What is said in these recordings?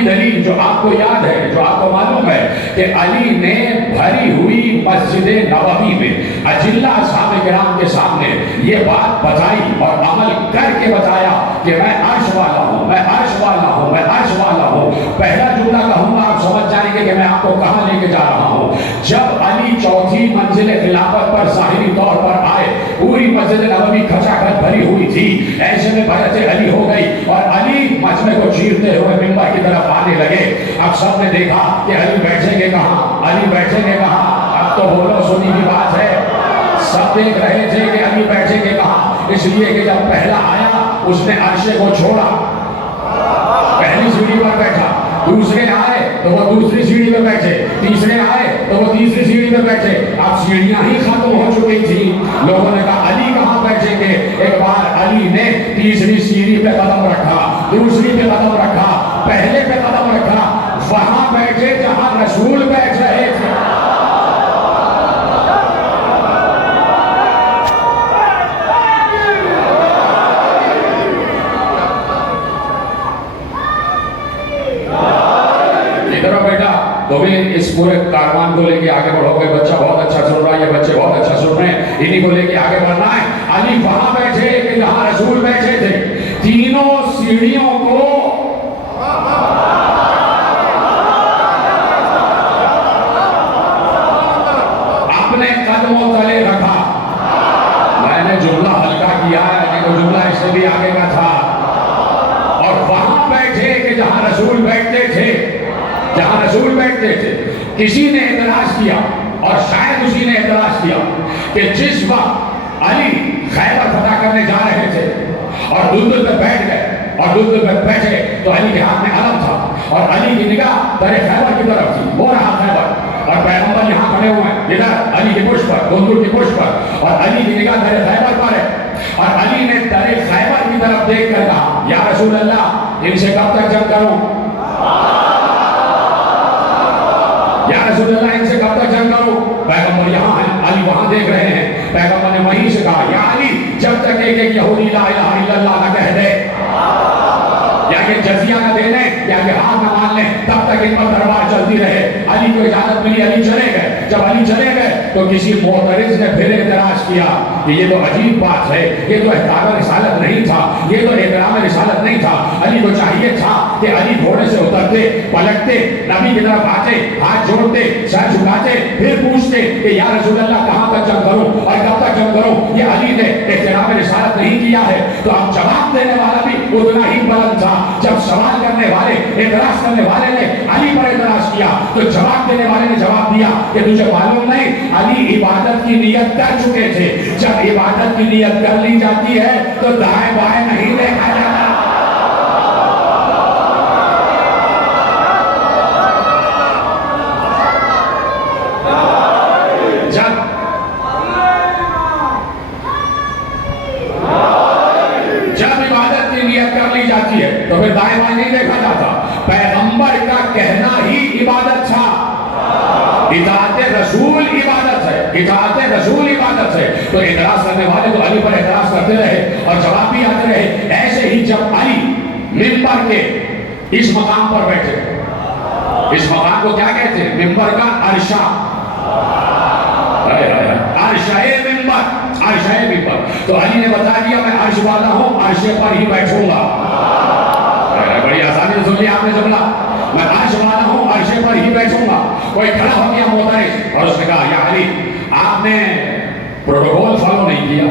کی دلیل جو آپ کو یاد ہے، جو آپ کو معلوم ہے کہ علی نے بھری ہوئی مسجد نبوی میں اجلہ اصحاب کرام کے سامنے یہ بات بتائی اور عمل کر کے بتایا کہ میں عرش والا ہوں، میں عرش والا ہوں، میں عرش والا ہوں۔ پہلا جملہ کہوں گا آپ سمجھ جائیں گے کہ میں آپ کو کہاں لے کے جا رہا ہوں۔ جب علی چوتھی منزل خلافت پر ظاہری طور پر آئے، پوری مسجد نبوی کھچا کھچ بھری ہوئی تھی، ایسے میں بیعت علی ہو گئی اور علی مجمع کو چیرتے ہوئے منبر کی طرف آنے لگے۔ اب سب نے دیکھا کہ علی بیٹھیں گے کہاں، علی بیٹھیں گے کہاں؟ اب تو بولو سنی کی بات ہے، سب دیکھ رہے تھے کہ علی بیٹھیں گے کہاں، اس لیے کہ جب پہلا آیا اس نے عرشے کو چھوڑا، پہلی سیڑھی پر بیٹھا، دوسرے آئے تو وہ دوسری سیڑھی پر بیٹھے، تیسرے آئے تو وہ تیسری سیڑھی پر بیٹھے۔ اب سیڑھیاں ہی ختم ہو چکی تھی، لوگوں نے کہا علی کہاں بیٹھیں گے؟ ایک بار علی نے تیسری سیڑھی پہ قدم رکھا، دوسری پہ قدم رکھا، پہلے پہ قدم رکھا، وہاں بیٹھے جہاں رسول بیٹھ رہے تھے۔ تمہیں اس پورے کاروان کو لے کے آگے بڑھو گے، بچہ بہت اچھا سن رہا ہے، یہ بچے بہت اچھا سن رہے ہیں، انہی کو لے کے آگے بڑھنا ہے۔ علی وہاں بیٹھے کہ جہاں رسول بیٹھے تھے، تینوں سیڑھیوں کو اپنے قدموں تلے رکھا۔ میں نے جملہ ہلکا کیا ہے لیکن جملہ اس سے بھی آگے کا تھا۔ اور وہاں بیٹھے کہ جہاں رسول بیٹھتے تھے، جہاں رسول بیٹھتے تھے۔ کسی نے اعتراض کیا اور شاید اسی نے اعتراض کیا کہ جس وقت علی خیبر فتح کرنے جا رہے تھے اور دلدل پہ بیٹھ گئے اور دلدل پہ بیٹھے تو علی کے ہاتھ میں علم تھا اور علی کی نگاہ در خیبر کی طرف تھی، وہ رہا خیبر اور پیغمبر یہاں کھڑے ہوئے ہیں ادھر علی کی پشت پر، دلدل کی پشت پر، اور علی کی نگاہ در خیبر پر ہے۔ اور علی نے در خیبر کی طرف دیکھ کر کہا یا رسول اللہ ان سے کب تک جنگ کروں؟ یا رسول اللہ ان سے کب تک جنگ کروں؟ پیغمبر یہاں ہیں، علی وہاں دیکھ رہے ہیں۔ پیغمبر نے وہیں سے کہا یا علی جب تک ایک ایک یہودی لا الہ الا اللہ نہ کہہ دے، یا کہ جزیہ نہ دے لیں یا کہ ہار نہ مان لیں، تب تک ان پر دربار چلتی رہے۔ علی کو اجازت ملی، علی چلے گئے۔ جب علی چلے گئے تو کسی معترض نے پھر اعتراض کیا کہ یہ تو عجیب بات ہے، یہ تو احترام رسالت نہیں تھا، یہ تو احترام رسالت نہیں تھا۔ علی کو چاہیے تھا کہ علی گھوڑے سے اترتے، پلٹتے، نبی کی طرف آتے، ہاتھ جوڑتے، سر جھکاتے، پھر پوچھتے کہ یا رسول اللہ کہاں تک جنگ کروں اور کب تک جنگ کروں؟ یہ علی نے احترام رسالت نہیں کیا ہے۔ تو اب جواب دینے والا بھی اتنا ہی بلند تھا۔ جب سوال کرنے والے، اعتراض کرنے والے نے علی پر اعتراض کیا تو جواب دینے والے نے جواب دیا کہ تجھے معلوم نہیں علی عبادت کی نیت کر چکے تھے۔ جب عبادت کی نیت کر لی جاتی ہے تو دائیں بائیں نہیں دیکھا جاتا۔ جب عبادت کی نیت کر لی جاتی ہے تو پھر دائیں بائیں نہیں دیکھا جاتا۔ پیغمبر کا کہنا ہی عبادت تھا۔ اطاعت رسول عبادت ہے، اطاعت رسول عبادت ہے۔ تو اعتراض کرنے والے تو علی پر اعتراض کرتے رہے اور جواب بھی آتے رہے۔ ایسے ہی جب علی منبر کے اس مقام پر بیٹھے، اس مقام کو کیا کہتے ہیں؟ منبر کا عرشہ، عرشہ منبر، عرشہ منبر۔ تو علی نے بتا دیا میں عرش والا ہوں، عرشے پر ہی بیٹھوں گا۔ بڑی آسانی سے سن لیا آپ نے جملہ، میں عرش والا ہوں، عرشے پر ہی بیٹھوں گا۔ کوئی کھڑا ہو گیا معترض اور اس نے کہا یا علی آپ نے پروٹوکول فالو نہیں کیا۔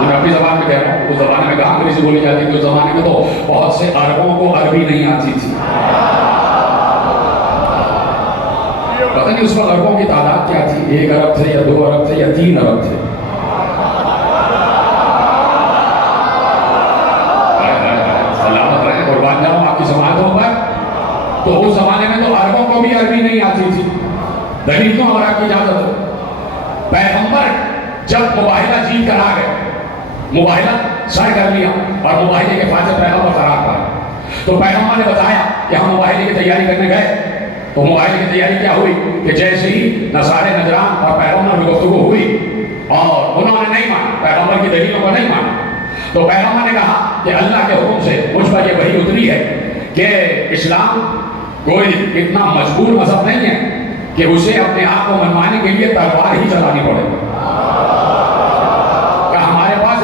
میں اپنی زبان میں کہہ رہا ہوں، اس زمانے میں کہاں انگریزی بولی جاتی تھی، اس زمانے میں تو بہت سے عربوں کو عربی نہیں آتی تھی۔ پتہ نہیں اس وقت عربوں کی تعداد کیا تھی، 1 ارب تھے یا 2 ارب تھے یا 3 ارب تھے۔ قربان جاؤں آپ کی سماعتوں پر۔ تو اس زمانے میں تو عربوں کو بھی عربی نہیں آتی تھی۔ دلیل کیوں اور آپ کی اجازت ہو؟ پیغمبر جب مباہلہ جیت کر آ گئے، مباہلہ سر کر لیا اور مباہلے کے فاتح پیغمبر قرار پائے، تو پیغمبر نے بتایا کہ ہم مباہلے کی تیاری کرنے گئے۔ تو مباہلے کی تیاری کیا ہوئی کہ جیسے ہی نصارے نجران اور پیغمبر میں گفتگو ہوئی اور انہوں نے نہیں مانا، پیغمبر کی دلیلوں کو نہیں مانا، تو پیغمبر نے کہا کہ اللہ کے حکم سے مجھ پر یہ وحی اتری ہے کہ اسلام کوئی اتنا مجبور مذہب نہیں ہے کہ اسے اپنے آپ کو منوانے کے لیے تلوار ہی چلانی پڑے. کہ ہمارے پاس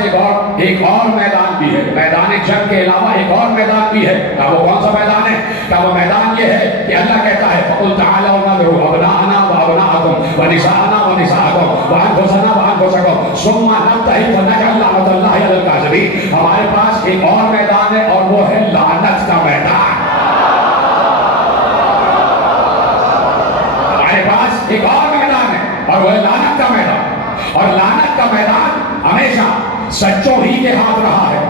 ایک اور میدان بھی ہے، میدان جنگ کے علاوہ ایک اور میدان بھی ہے. کہ وہ کون سا میدان ہے؟ کہ وہ میدان یہ ہے کہ اللہ کہتا ہے فَقُلْ تَعَالَوْا نَدْعُ أَبْنَاءَنَا وَأَبْنَاءَكُمْ وَنِسَاءَنَا وَنِسَاءَكُمْ وَأَنفُسَنَا وَأَنفُسَكُمْ ثُمَّ نَبْتَهِلْ فَنَجْعَلْ لَعْنَةَ اللَّهِ عَلَى الْكَاذِبِينَ. ہمارے پاس ایک اور میدان ہے اور وہ ہے لعنت کا میدان. ہمارے پاس ایک اور میدان ہے اور وہ ہے لعنت کا میدان. اور لعنت کا میدان ہمیشہ سچوں ہی کے ہاتھ رہا ہے.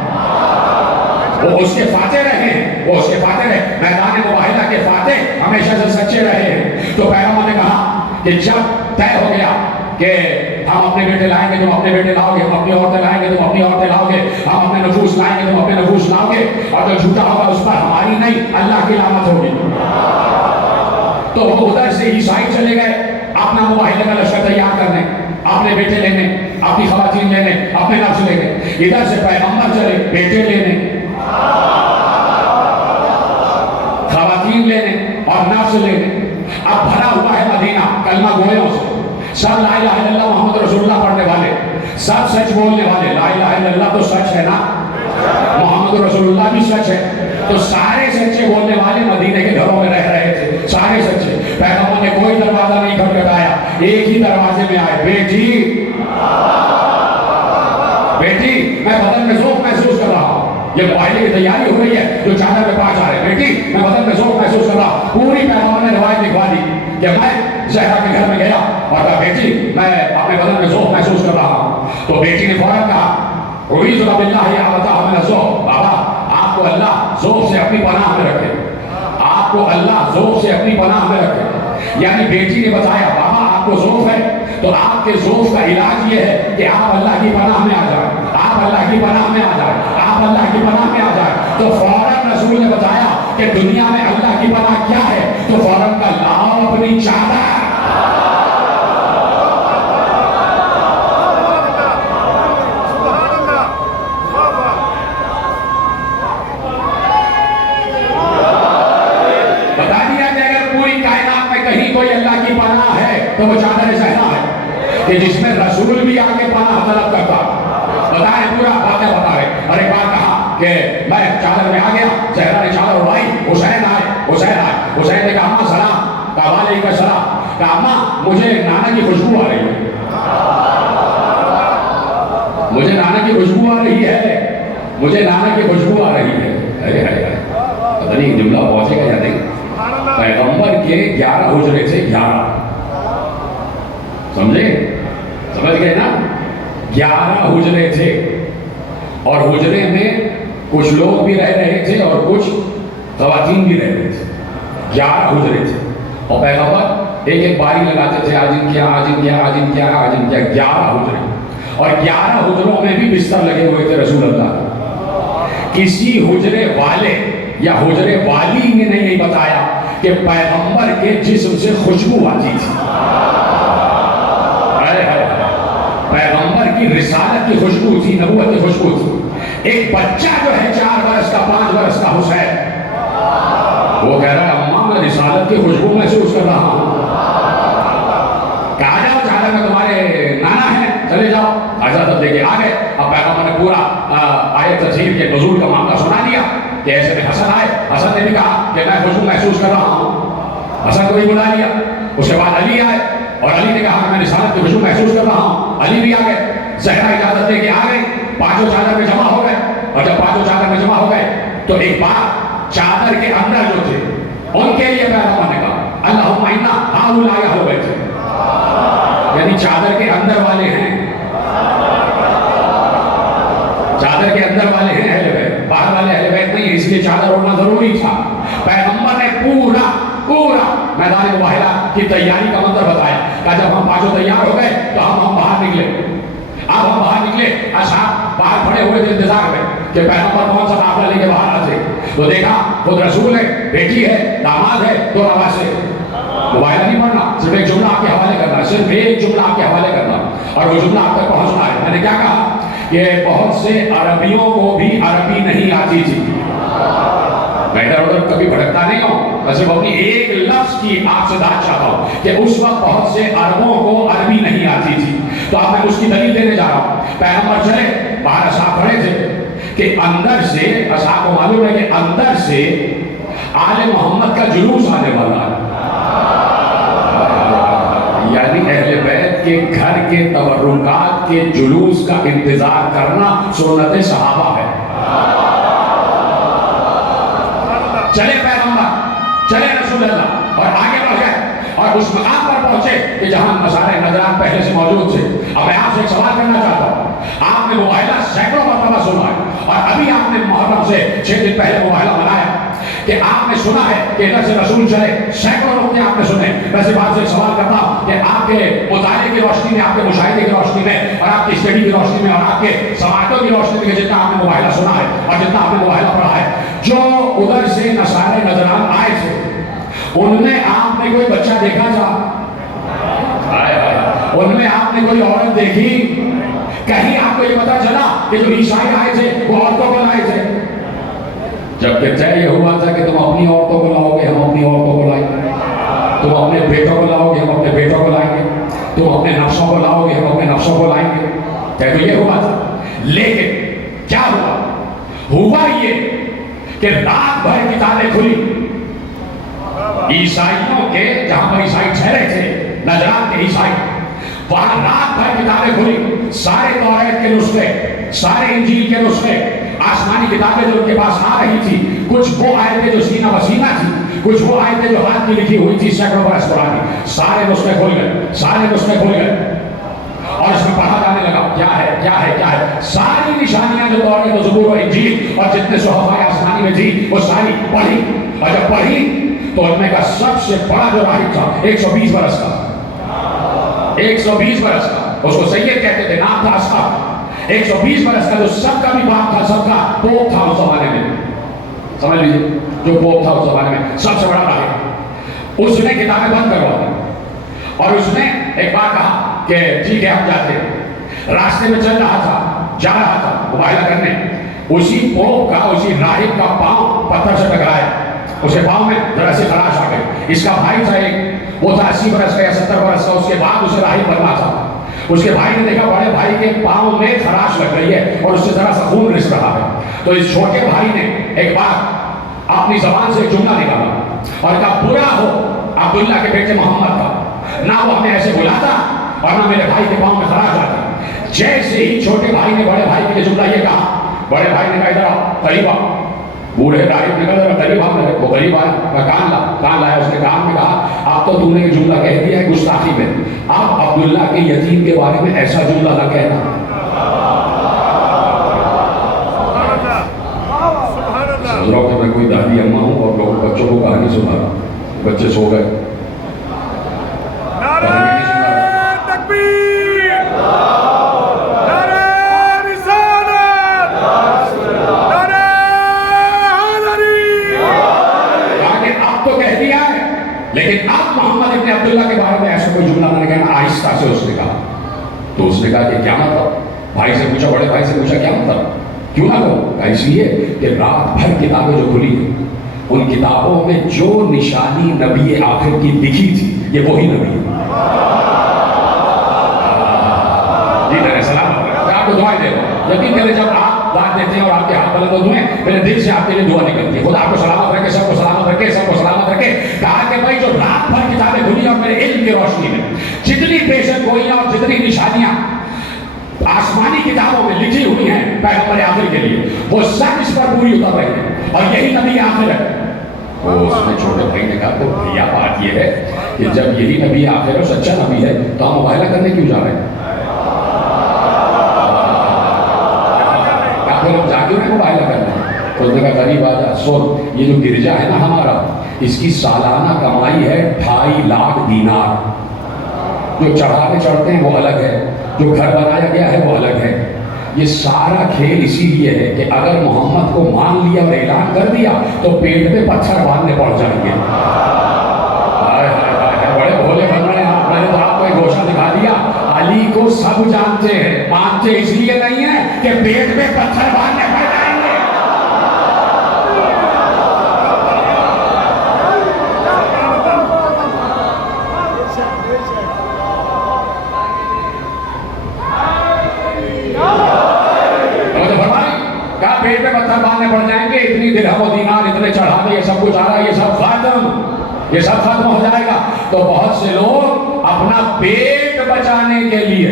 وہ اس کے فاتح رہے ہیں، وہ اس کے فاتح رہے. میدان مباہلہ کے فاتح ہمیشہ سے سچے رہے ہیں. تو پیغمبر نے کہا کہ جب طے ہو گیا کہ ہم اپنے بیٹے لائیں گے تم اپنے بیٹے لاؤ گے، ہم اپنی عورتیں لائیں گے تم اپنی عورتیں لاؤ گے، ہم اپنے نفوس لائیں گے تم اپنے نفوس لاؤ گے، اور جو جھوٹا ہوگا اس پر ہماری نہیں اللہ کی لعنت ہوگی. تو وہ ادھر سے عیسائی چلے گئے اپنا مباہلے کا لشکر تیار کرنے، اپنے بیٹے لینے، اپنی خواتین لینے، اپنے نفس لینے. ادھر سے پیغمبر چلے بیٹے لینے، خواتین لینے اور نفس لینے. اب بھرا ہوا ہے مدینہ کلمہ گوئیوں سے، سب لا الہ الا اللہ محمد رسول اللہ پڑھنے والے، سب سچ بولنے والے. لا الہ الا اللہ تو سچ ہے نا، محمد رسول اللہ بھی سچ ہے. تو سارے سچے بولنے والے مدینے کے گھروں میں رہ رہے تھے، سارے سچے. پیغمبر نے کوئی دروازہ نہیں کھٹکھٹایا، ایک ہی دروازے میں آئے. بیٹی میں بدن میں ذوق محسوس کر رہا ہوں، یہ معاہدے کی تیاری ہو رہی ہے جو چادر میں پاس آ رہے. بیٹی میں بدن میں ذوق محسوس کر رہا ہوں. پوری پیغمبر نے روایت لکھوا دی کہ میں زہرا کے گھر میں گیا اور کہا بیٹی میں اپنے بدن میں ذوق محسوس کر رہا ہوں. تو بیٹی نے فوراً کہا اعوذ باللہ یا بتا من الذوق. بابا آپ کو اللہ ذوق سے اپنی پناہ میں رکھے، آپ کو اللہ ذوق سے اپنی پناہ میں رکھے. یعنی بیٹی نے بتایا بابا آپ کو ذوق ہے تو آپ کے ذوق کا علاج یہ ہے کہ آپ اللہ کی پناہ میں آ جائیں، آپ اللہ کی پناہ میں آ جائیں، آپ اللہ کی پناہ میں آ جائیں. تو فوراً رسول نے بتایا کہ دنیا میں اللہ کی پناہ کیا ہے. تو فوراً کا لاؤ اپنی چادر. تو وہ چادر زہرا ہے کہ جس میں رسول بھی آگے پناہ طلب کرتا. بتائیں پورا واقعہ بتا رہے. اور ایک بار کہا کہ میں چادر میں آ گیا، زہرا نے چادر اڑائی، حسین آئے. حسین نے کہا اماں سلام. کہا وعلیکم السلام. کہا اماں مجھے نانا کی خوشبو آ رہی ہے، مجھے نانا کی خوشبو آ رہی ہے، مجھے نانا کی خوشبو آ رہی ہے. ارے پتہ نہیں جملہ پہنچے گا یا نہیں. پیغمبر کے 11 حجرے تھے، 11. سمجھ گئے نا؟ 11 حجرے تھے اور حجرے میں کچھ لوگ بھی رہ رہے تھے اور کچھ خواتین بھی رہ رہے تھے. 11 حجرے تھے اور پیغمبر ایک ایک باری لگاتے تھے، آج ان کیا، آج ان کیا، آج ان کیا، آج ان کیا. 11 حجرے اور 11 حجروں میں بھی بستر لگے ہوئے تھے رسول اللہ. کسی حجرے والے یا حجرے والی نے نہیں بتایا کہ پیغمبر کے جسم سے خوشبو آتی تھی. پیغمبر کی رسالت کی خوشبو تھی، نبوت کی خوشبو تھی. ایک بچہ جو ہے 4 برس کا، 5 برس کا حسین، وہ کہہ رہا ہے اماں میں رسالت کی خوشبو محسوس کر رہا ہوں. کہا جاؤ چادر میں تمہارے نانا ہے، چلے جاؤ. حضرت لے کے آ گئے. اب پیغمبر نے پورا آیت تطہیر کے نزول کا معاملہ سنا دیا کہ ایسے میں حسن آئے. حسن نے بھی کہا کہ میں خوشبو محسوس کر رہا ہوں. حسن کو بھی بلا لیا. اس کے بعد علی آئے اور علی نے کہا کہ میں رسالت کی خوشبو محسوس کر رہا ہوں. علی بھی آ گئے. زہرا اجازت دے کے آ گئی. 5 چادر میں جمع ہو گئے اور جب 5 چادر میں جمع ہو گئے تو ایک بات چادر کے اندر جو تھے ان کے لیے پیغمبر نے کہا اللہم انا ہؤلاء اہل بیت. یعنی چادر کے اندر والے ہیں، چادر کے اندر والے ہیں اہل بیت، باہر والے اہل بیت نہیں ہے. اس لیے چادر اڑنا ضروری تھا. پیغمبر نے پورا میدان مباہلہ کی تیاری کا منظر بتایا. کہ جب ہم 5 تیار ہو گئے تو ہم باہر نکلے. اب ہم باہر نکلے، اصحاب باہر کھڑے ہوئے تھے انتظار میں کہ پیغمبر کون سا قافلہ لے کے باہر آتے. تو دیکھا خود رسول ہے، بیٹی ہے، داماد ہے، 2 نواسے. مباہلہ نہیں پڑھنا، صرف ایک جملہ آپ کے حوالے کرنا، صرف ایک جملہ آپ کے حوالے کرنا اور وہ جملہ آپ تک پہنچنا ہے. میں نے کیا کہا کہ بہت سے عربیوں کو بھی عربی نہیں آتی تھی. میں ادھر ادھر کبھی بھٹکتا نہیں ہوں، میں صرف اپنی ایک لفظ کی آپ سے داد چاہتا ہوں کہ اس وقت بہت سے عربوں کو عربی نہیں آتی تھی، تو اب میں اس کی دلیل دینے جا رہا ہوں۔ پیغمبر چلے، باہر اصحاب کھڑے تھے کہ اندر سے، اصحاب کو معلوم ہے کہ اندر سے آل محمد کا جلوس آنے والا ہے، یعنی اہل بیت کے گھر کے تبرکات کے جلوس کا انتظار کرنا سنت صحابہ ہے۔ چلے پیغمبر، چلے رسول اللہ اور آگے بڑھ گئے اور اس مقام پر پہنچے کہ جہاں مزار نجران پہلے سے موجود تھے۔ اب میں آپ سے ایک سوال کرنا چاہتا ہوں، آپ نے مباہلہ سینکڑوں مرتبہ سنا ہے اور ابھی آپ نے محرم سے 6 دن پہلے مباہلہ منایا کہ آپ نے سنا ہے کہ ادھر سے رسول چلے، سینکڑوں روکے آپ نے سنے۔ ویسے بات سے ایک سوال کرتا ہوں کہ آپ کے مطالعے کی روشنی میں، آپ کے مشاہدے کی روشنی میں اور آپ کی اسٹڈی کی روشنی میں اور آپ کے سماعتوں کی روشنی میں جتنا آپ نے مباہلہ سنا ہے اور جتنا آپ نے مباہلہ پڑھا ہے، جو ادھر سے نصارے نجران آئے تھے ان میں آپ نے کوئی بچہ دیکھا جا؟ ان میں آپ نے کوئی عورت دیکھی؟ کہیں آپ کو یہ پتا چلا کہ جو عیسائی آئے تھے وہ عورتوں کو لائے تھے؟ جبکہ طے یہ ہوا تھا کہ تم اپنی عورتوں کو لاؤ گے، ہم اپنی عورتوں کو لائیں گے، تم اپنے بیٹوں کو لاؤ گے، ہم اپنے بیٹوں کو لائیں گے، تم اپنے نفسوں کو لاؤ گے، ہم اپنے نفسوں کو لائیں گے۔ طے تو یہ ہوا تھا، لیکن کیا ہوا؟ ہوا یہ کہ رات بھر کتابیں کھلی عیسائیوں کے، جہاں پر عیسائی ٹھہرے تھے، نجران کے عیسائی، وہاں رات بھر کتابیں کھلی، سارے توریت کے نسخے، سارے انجیل کے نسخے، آسمانی کتابیں جو ان کے پاس آ رہی تھی، کچھ وہ آیتیں جو سینہ بسینہ تھی، کچھ وہ آیتیں جو ہاتھ کی لکھی ہوئی تھی سینکڑوں برس پرانی، سارے نسخے کھل گئے، سارے نسخے کھل گئے اور اس میں پڑھا جانے لگا کیا ہے کیا ہے کیا ہے۔ ساری نشانیاں جو توریت و زبور و انجیل اور جتنے صحفائے آسمانی میں تھی وہ ساری پڑھی، اور جب پڑھی تو ان میں کا سب سے بڑا جو راہب تھا 120 برس کا، 120 برس کا، اس کو سید کہتے تھے، نام تھا اصحاب، 120 برس کا جو سب کا بھی باپ تھا، سب کا پوپ تھا اس زمانے میں، سمجھ لیجیے جو پوپ تھا اس زمانے میں سب سے بڑا راہب، اس نے کتابیں بند کروا دی اور اس نے ایک بار کہا کہ ٹھیک ہے ہم جاتے ہیں۔ راستے میں چل رہا تھا، جا رہا تھا مباہلہ کرنے، اسی پوپ کا، اسی راہب کا پاؤں پتھر سے ٹکرایا، اسے پاؤں میں ذرا سی خراش آ گئی۔ اس کا بھائی تھا ایک، وہ تھا 80 برس کا یا 70 برس کا، اس کے بعد اسے راہب بننا تھا۔ اس کے بھائی نے دیکھا بڑے بھائی کے پاؤں میں خراش لگ رہی ہے اور اس سے ذرا سا خون رس رہا ہے، تو اس چھوٹے بھائی نے ایک بار اپنی زبان سے ایک جملہ نکالا اور کہا برا ہو عبداللہ کے بیٹے محمد کا، نہ وہ ہمیں ایسے بلاتا اور نہ میرے بھائی کے پاؤں میں خراش آتی۔ جیسے ہی چھوٹے بھائی نے بڑے بھائی کے لیے جملہ یہ کہا، بڑے بھائی نے کہا ادھر آؤ، قریب آؤ۔ بوڑھے راہب نے کہا قریب آؤ، وہ قریب آیا، کان لایا، اس نے کان میں کہا اب تو نے یہ جملہ کہہ دیا ہے گستاخی میں، اب عبداللہ کے یتیم کے بارے میں ایسا جملہ نہ کہنا۔ سمجھ رہا ہوں کہ میں کوئی دادی اماں ہوں اور لوگ بچوں کو کہانی سنا رہا ہوں، بچے سو گئے، لیکن اب محمد ابن عبداللہ کے بارے میں ایسا کوئی جملہ نہ کہنا۔ آہستہ سے اس نے کہا، تو اس نے کہا کہ کیا مطلب؟ بھائی سے پوچھا، بڑے بھائی سے پوچھا کیا مطلب، کیوں نہ کہو؟ کہا اس لیے کہ رات بھر کتابیں جو کھلی ہیں ان کتابوں میں جو نشانی نبی آخر کی لکھی تھی یہ وہی نبی ہے۔ جی میرے سلام، میں آپ کو دعائیں دے رہا ہوں، یقین کریں جب آپ دعا دیتے ہیں اور آپ کے ہاتھ بلند ہوتے ہیں میرے دل سے آپ کے لیے دعا نکلتی ہے، خدا آپ کو سلامت رکھے، سب کو سلامت رکھے، سب کو سلامت رکھے۔ کہا کہ بھائی جو رات بھر کتابیں کھلی اور میرے علم کی روشنی میں جتنی پیشن گوئیاں اور جتنی نشانیاں آسمانی کتابوں میں لکھی ہوئی ہیں پیغمبر آخر کے لیے، وہ سب اس پر پوری اتر رہی ہیں اور یہی نبی آخر ہے۔ تو اس نے چھوٹے بھائی نے کہا تو بھیا بات یہ ہے کہ جب یہی نبی آخر ہے، سچا نبی ہے، تو ہم مباہلہ کرنے کیوں جا رہے ہیں؟ پھر ہم جا کیوں نہیں مباہلہ کرنا ہے؟ تو اس نے کہا قریب آ جا، سن یہ جو گرجا ہے نا ہمارا، اس کی سالانہ کمائی ہے 2.5 لاکھ دینار، جو چڑھانے چڑھتے ہیں وہ الگ ہے، جو گھر بنایا گیا ہے وہ الگ ہے۔ یہ سارا کھیل اسی لیے ہے کہ اگر محمد کو مان لیا اور اعلان کر دیا تو پیٹ میں پتھر باندھنے پڑ جائیں گے۔ بڑے بھولے بن رہے ہیں، میں نے تو آپ کو ایک گوشہ دکھا دیا، علی کو سب جانتے ہیں، مانتے اس لیے نہیں ہے کہ پیٹ میں پتھر باندھنے پڑ جائیں گے۔ صاحب یہ سب کچھ آ رہا ہے، یہ سب ختم ہو جائے گا. تو بہت سے لوگ اپنا پیٹ بچانے کے لیے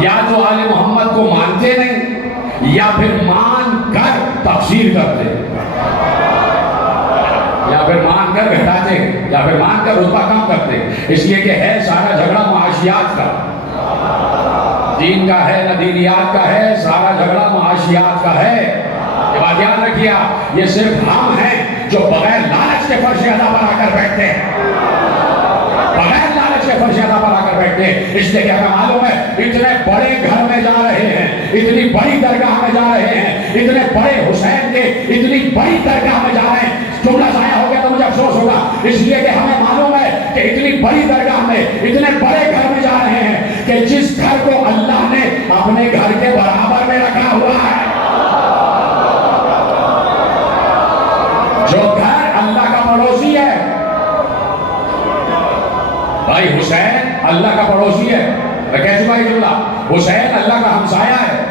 یا تو آل محمد کو مانتے نہیں یا پھر مان کر تفسیر کرتے، یا پھر مان کر گھٹاتے، یا پھر مان کر رتبہ کم کرتے. اس لیے کہ ہے سارا جھگڑا معاشیات کا، دین کا ہے نہ دینیات کا ہے، سارا جھگڑا معاشیات کا ہے. یہ بات یاد رکھیے آپ، یہ صرف ہم ہیں جو بغیر لالچ کے فرش ادا پر آ کر بیٹھتے ہیں، بغیر لالچ کے فرش ادا پر آ کر بیٹھتے ہیں. اس لیے کہ ہمیں معلوم ہے اتنے بڑے گھر میں جا رہے ہیں، اتنی بڑی درگاہ میں جا رہے ہیں، اتنے بڑے حسین کے اتنی بڑی درگاہ میں جا رہے ہیں. جملہ ضائع ہو گیا تو مجھے افسوس ہوگا، اس لیے کہ ہمیں معلوم ہے کہ اتنی بڑی درگاہ میں اتنے بڑے گھر میں جا رہے ہیں کہ جس گھر کو اللہ نے اپنے گھر کے برابر میں رکھا ہوا ہے، جو گھر اللہ کا پڑوسی ہے. بھائی حسین اللہ کا پڑوسی ہے، میں کہہ چکا یہ جملہ، حسین اللہ کا ہمسایہ ہے.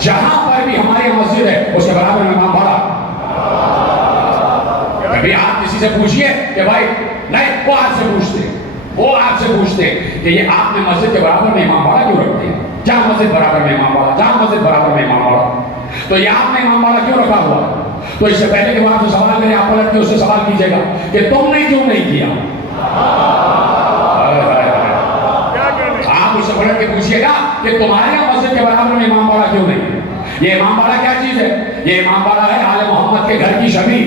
جہاں پر بھی ہماری مسجد ہے اس کے برابر میں امام باڑہ. کبھی آپ کسی سے پوچھئے کہ بھائی نہیں، وہ آپ سے پوچھتے کہ یہ آپ نے مسجد کے برابر میں امام باڑہ کیوں رکھتے ہیں؟ جہاں مسجد برابر میں امام باڑہ، جہاں مسجد برابر میں امام باڑہ، تو یہ آپ نے امام باڑہ کیوں رکھا ہوا ہے؟ تو اس سے پہلے کہ وہ آپ سے سوال کریں، آپ پلٹ کے اس سے سوال کیجئے گا کہ تم نے کیوں نہیں کیا. آپ اس سے پلٹ کے پوچھئے گا کہ تمہارے یہاں مسجد کے برابر میں امام باڑہ کیوں نہیں؟ یہ امام باڑہ کیا چیز ہے؟ یہ امام باڑہ ہے آل محمد کے گھر کی شبیہ.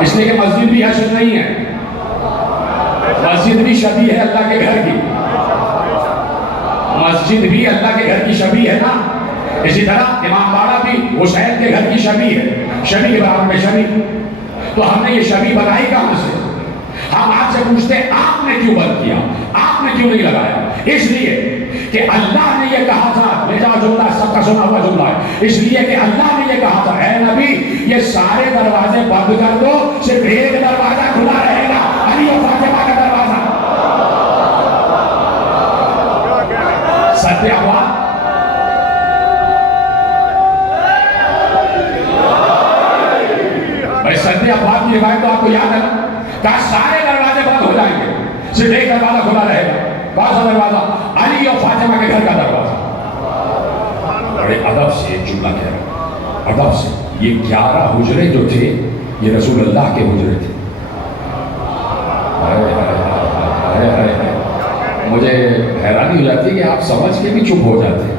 اس لیے کہ مسجد بھی حشر نہیں ہے، مسجد بھی شبیہ ہے اللہ کے گھر کی، مسجد بھی اللہ کے گھر کی شبیہ ہے نا. اسی طرح امام باڑہ بھی حسین کے گھر کی شبیہ ہے، شبیہ کے برابر میں شبیہ. تو ہم نے یہ شبیہ بنائی کہاں سے؟ ہم آپ سے پوچھتے ہیں آپ نے کیوں بند کیا، آپ نے کیوں نہیں لگایا؟ اس لیے کہ اللہ نے یہ کہا تھا، میرا جملہ سب کا سنا ہوا جملہ ہے، اس لیے کہ اللہ نے یہ کہا تھا اے نبی یہ سارے دروازے بند کر دو، صرف ایک دروازہ کھلا رہے گا، علی و فاطمہ کا دروازہ. ستیہ ہوا بھائی، ستیہ ہوا کی روایت تو آپ کو یاد ہے نا، کہا سارے دروازے بند ہو جائیں گے، صرف ایک دروازہ کھلا رہے گا. کون سا دروازہ؟ علی اور فاطمہ کے گھر کا دروازہ. بڑے ادب سے ایک جملہ کہہ رہا ہوں، ادب سے. یہ 11 حجرے جو تھے یہ رسول اللہ کے حجرے تھے. مجھے حیرانی ہو جاتی ہے کہ آپ سمجھ کے بھی چپ ہو جاتے ہیں.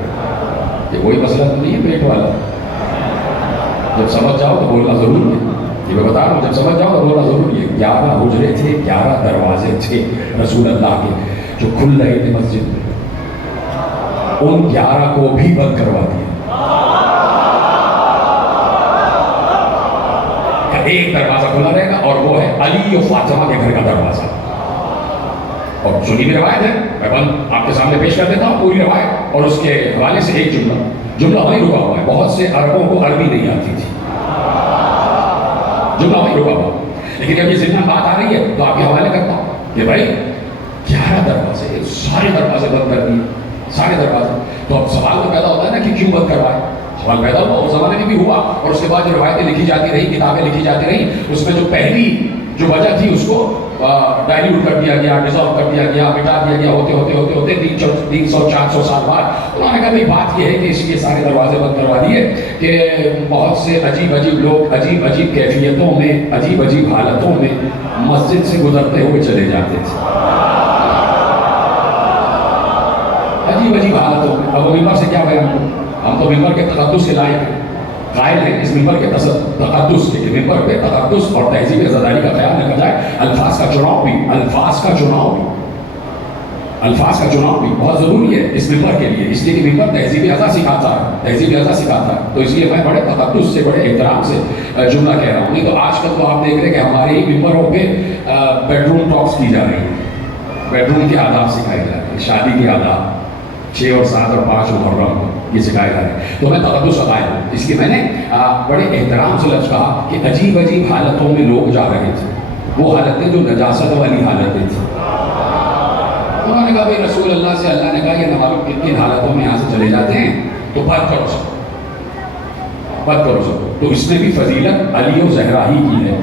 یہ کوئی مسئلہ تو نہیں ہے پیٹ والا، جب سمجھ جاؤ تو بولنا ضرور ہے. یہ میں بتا رہا ہوں، جب سمجھ جاؤ تو بولنا ضروری ہے. 11 حجرے تھے، 11 دروازے تھے رسول اللہ کے جو کھل رہے تھے مسجد میں. ان 11 کو بھی بند کروا دیا. ایک دروازہ کھلا رہے گا اور وہ ہے علی و فاطمہ کے گھر کا دروازہ. اور سنی میں روایت ہے، میں آپ کے سامنے پیش کر دیتا ہوں پوری روایت، اور اس کے حوالے سے ایک جملہ وہیں رکا ہوا ہے. بہت سے عربوں کو عربی نہیں آتی تھی، جملہ وہیں رکا ہوا. لیکن جب یہ ذہن بات آ رہی ہے تو آپ کے حوالے کرتا ہوں کہ بھائی 11 دروازے، سارے دروازے بند کر دیے، سارے دروازے. تو اب سوال تو پیدا ہوتا ہے نا کہ کیوں بند کروائے؟ سوال پیدا ہوا، اس زمانے میں بھی ہوا، اور اس کے بعد جو روایتیں لکھی جاتی رہی، کتابیں لکھی جاتی رہی، اس میں جو پہلی جو وجہ تھی اس کو ڈائلیوٹ کر دیا گیا، ڈیزالو کر دیا گیا، مٹا دیا گیا. ہوتے 300-400 سال بعد انہوں نے کہا بھئی بات یہ ہے کہ اس لیے سارے دروازے بند کروا دیے کہ بہت سے عجیب لوگ عجیب کیفیتوں میں، عجیب حالتوں میں مسجد سے گزرتے ہوئے چلے جاتے تھے. عجیب حالتوں میں. اب ممبر سے کیا بیان کروں؟ ہم تو ممبر کے تقدس کے لائق ہیں، قائل ہیں اس ممبر کے تقدس کے، کہ ممبر پہ تقدس اور تہذیب عزاداری کا خیال رکھا جائے. الفاظ کا چناؤ بھی بہت ضروری ہے اس ممبر کے لیے، اس لیے کہ ممبر تہذیب اعضا سکھاتا ہے. تو اس لیے میں بڑے تقدس سے، بڑے احترام سے جملہ کہہ رہا ہوں. نہیں تو آج کل تو آپ دیکھ رہے ہیں کہ ہمارے ہی ممبروں پہ بیڈ روم ٹاکس کی جا رہی ہے، بیڈ روم کے آداب سکھائے جا رہے ہیں، شادی کے آداب 6 اور 7 اور 5 محرم یہ سکھائے جا رہے ہیں. تو میں تقدس قائل ہوں، اس لیے میں نے بڑے احترام سے لفظ کہا کہ عجیب حالتوں میں لوگ جا رہے تھے، وہ حالتیں جو نجاست والی حالتیں تھیں. انہوں نے کہا بھائی رسول اللہ سے اللہ نے کہا یہ نہ معلوم کن کن حالتوں میں یہاں سے چلے جاتے ہیں تو بند کرو سب. مت کرو سب، تو اس نے بھی فضیلت علی و زہرا ہی کی ہے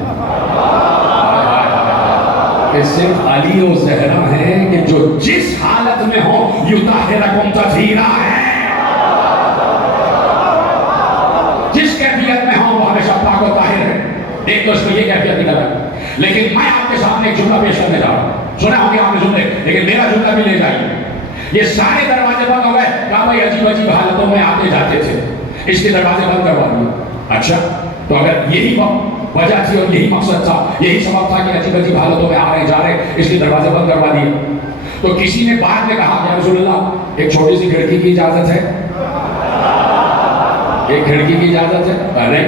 کہ صرف علی و زہرا ہیں کہ جو جس حالت میں ہو یطہرکم تطہیرا ہے، جس کیفیت میں ہو وہ ہمیشہ پاک و طاہر ہے۔ ایک تو اس کو یہ کیفیت نکل ہے، لیکن میں آپ کے سامنے ایک جملہ پیش کرنے جا رہا ہوں، سنا ہوں گے آپ نے جملے، لیکن میرا جملہ بھی لے جائیے۔ یہ سارے دروازے بند ہو گئے، کہا بھائی عجیب عجیب حالتوں میں آتے جاتے تھے، اس کے دروازے بند کروا دیے۔ اچھا، تو اگر یہی وجہ تھی اور یہی مقصد تھا، یہی سبب تھا کہ عجیب عجیب حالتوں میں آ رہے جا رہے، اس کے دروازے بند کروا دیے، تو کسی نے بعد میں کہا کہ رسول اللہ ایک چھوٹی سی کھڑکی کی اجازت ہے، ایک کھڑکی کی اجازت ہے؟ نہیں۔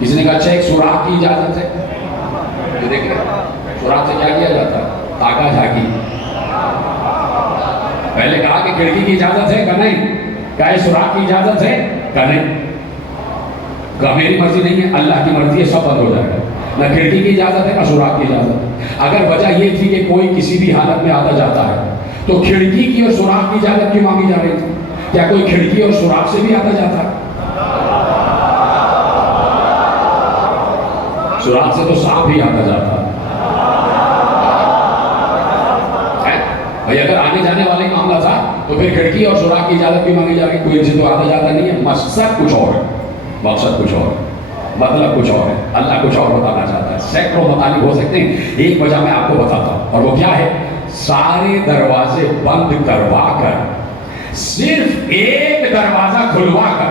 کسی نے کہا اچھا ایک سوراخ کی اجازت ہے؟ یہ دیکھ رہے سوراخ سے کیا کیا جاتا ہے؟ تاکہ جھاکی۔ پہلے کہا کہ کھڑکی کی اجازت ہے کہ نہیں، کہا سوراخ کی اجازت ہے کہ نہیں، کہا میری مرضی نہیں ہے، اللہ کی مرضی ہے، سب بند ہو جائے گا، نہ کھڑکی کی اجازت ہے نہ سوراخ کی اجازت۔ اگر وجہ یہ تھی کہ کوئی کسی بھی حالت میں آتا جاتا ہے تو کھڑکی کی اور سوراخ کی اجازت کیوں مانگی جا رہی تھی؟ کیا کوئی کھڑکی اور سوراخ سے بھی آتا جاتا ہے؟ سوراخ سے تو سانپ ہی آتا جاتا ہے بھائی، اگر آنے جانے والے معاملہ تھا تو پھر کھڑکی اور سوراخ کی اجازت بھی مانگی جا رہی، کوئی ان سے تو آتا جاتا نہیں ہے۔ مقصد کچھ اور ہے، مقصد کچھ اور ہے، مطلب کچھ اور ہے، اللہ کچھ اور بتانا چاہتا ہے۔ سینکڑوں مطالب ہو سکتے ہیں، ایک وجہ میں آپ کو بتاتا ہوں، اور وہ کیا ہے؟ سارے دروازے بند کروا کر صرف ایک دروازہ کھلوا کر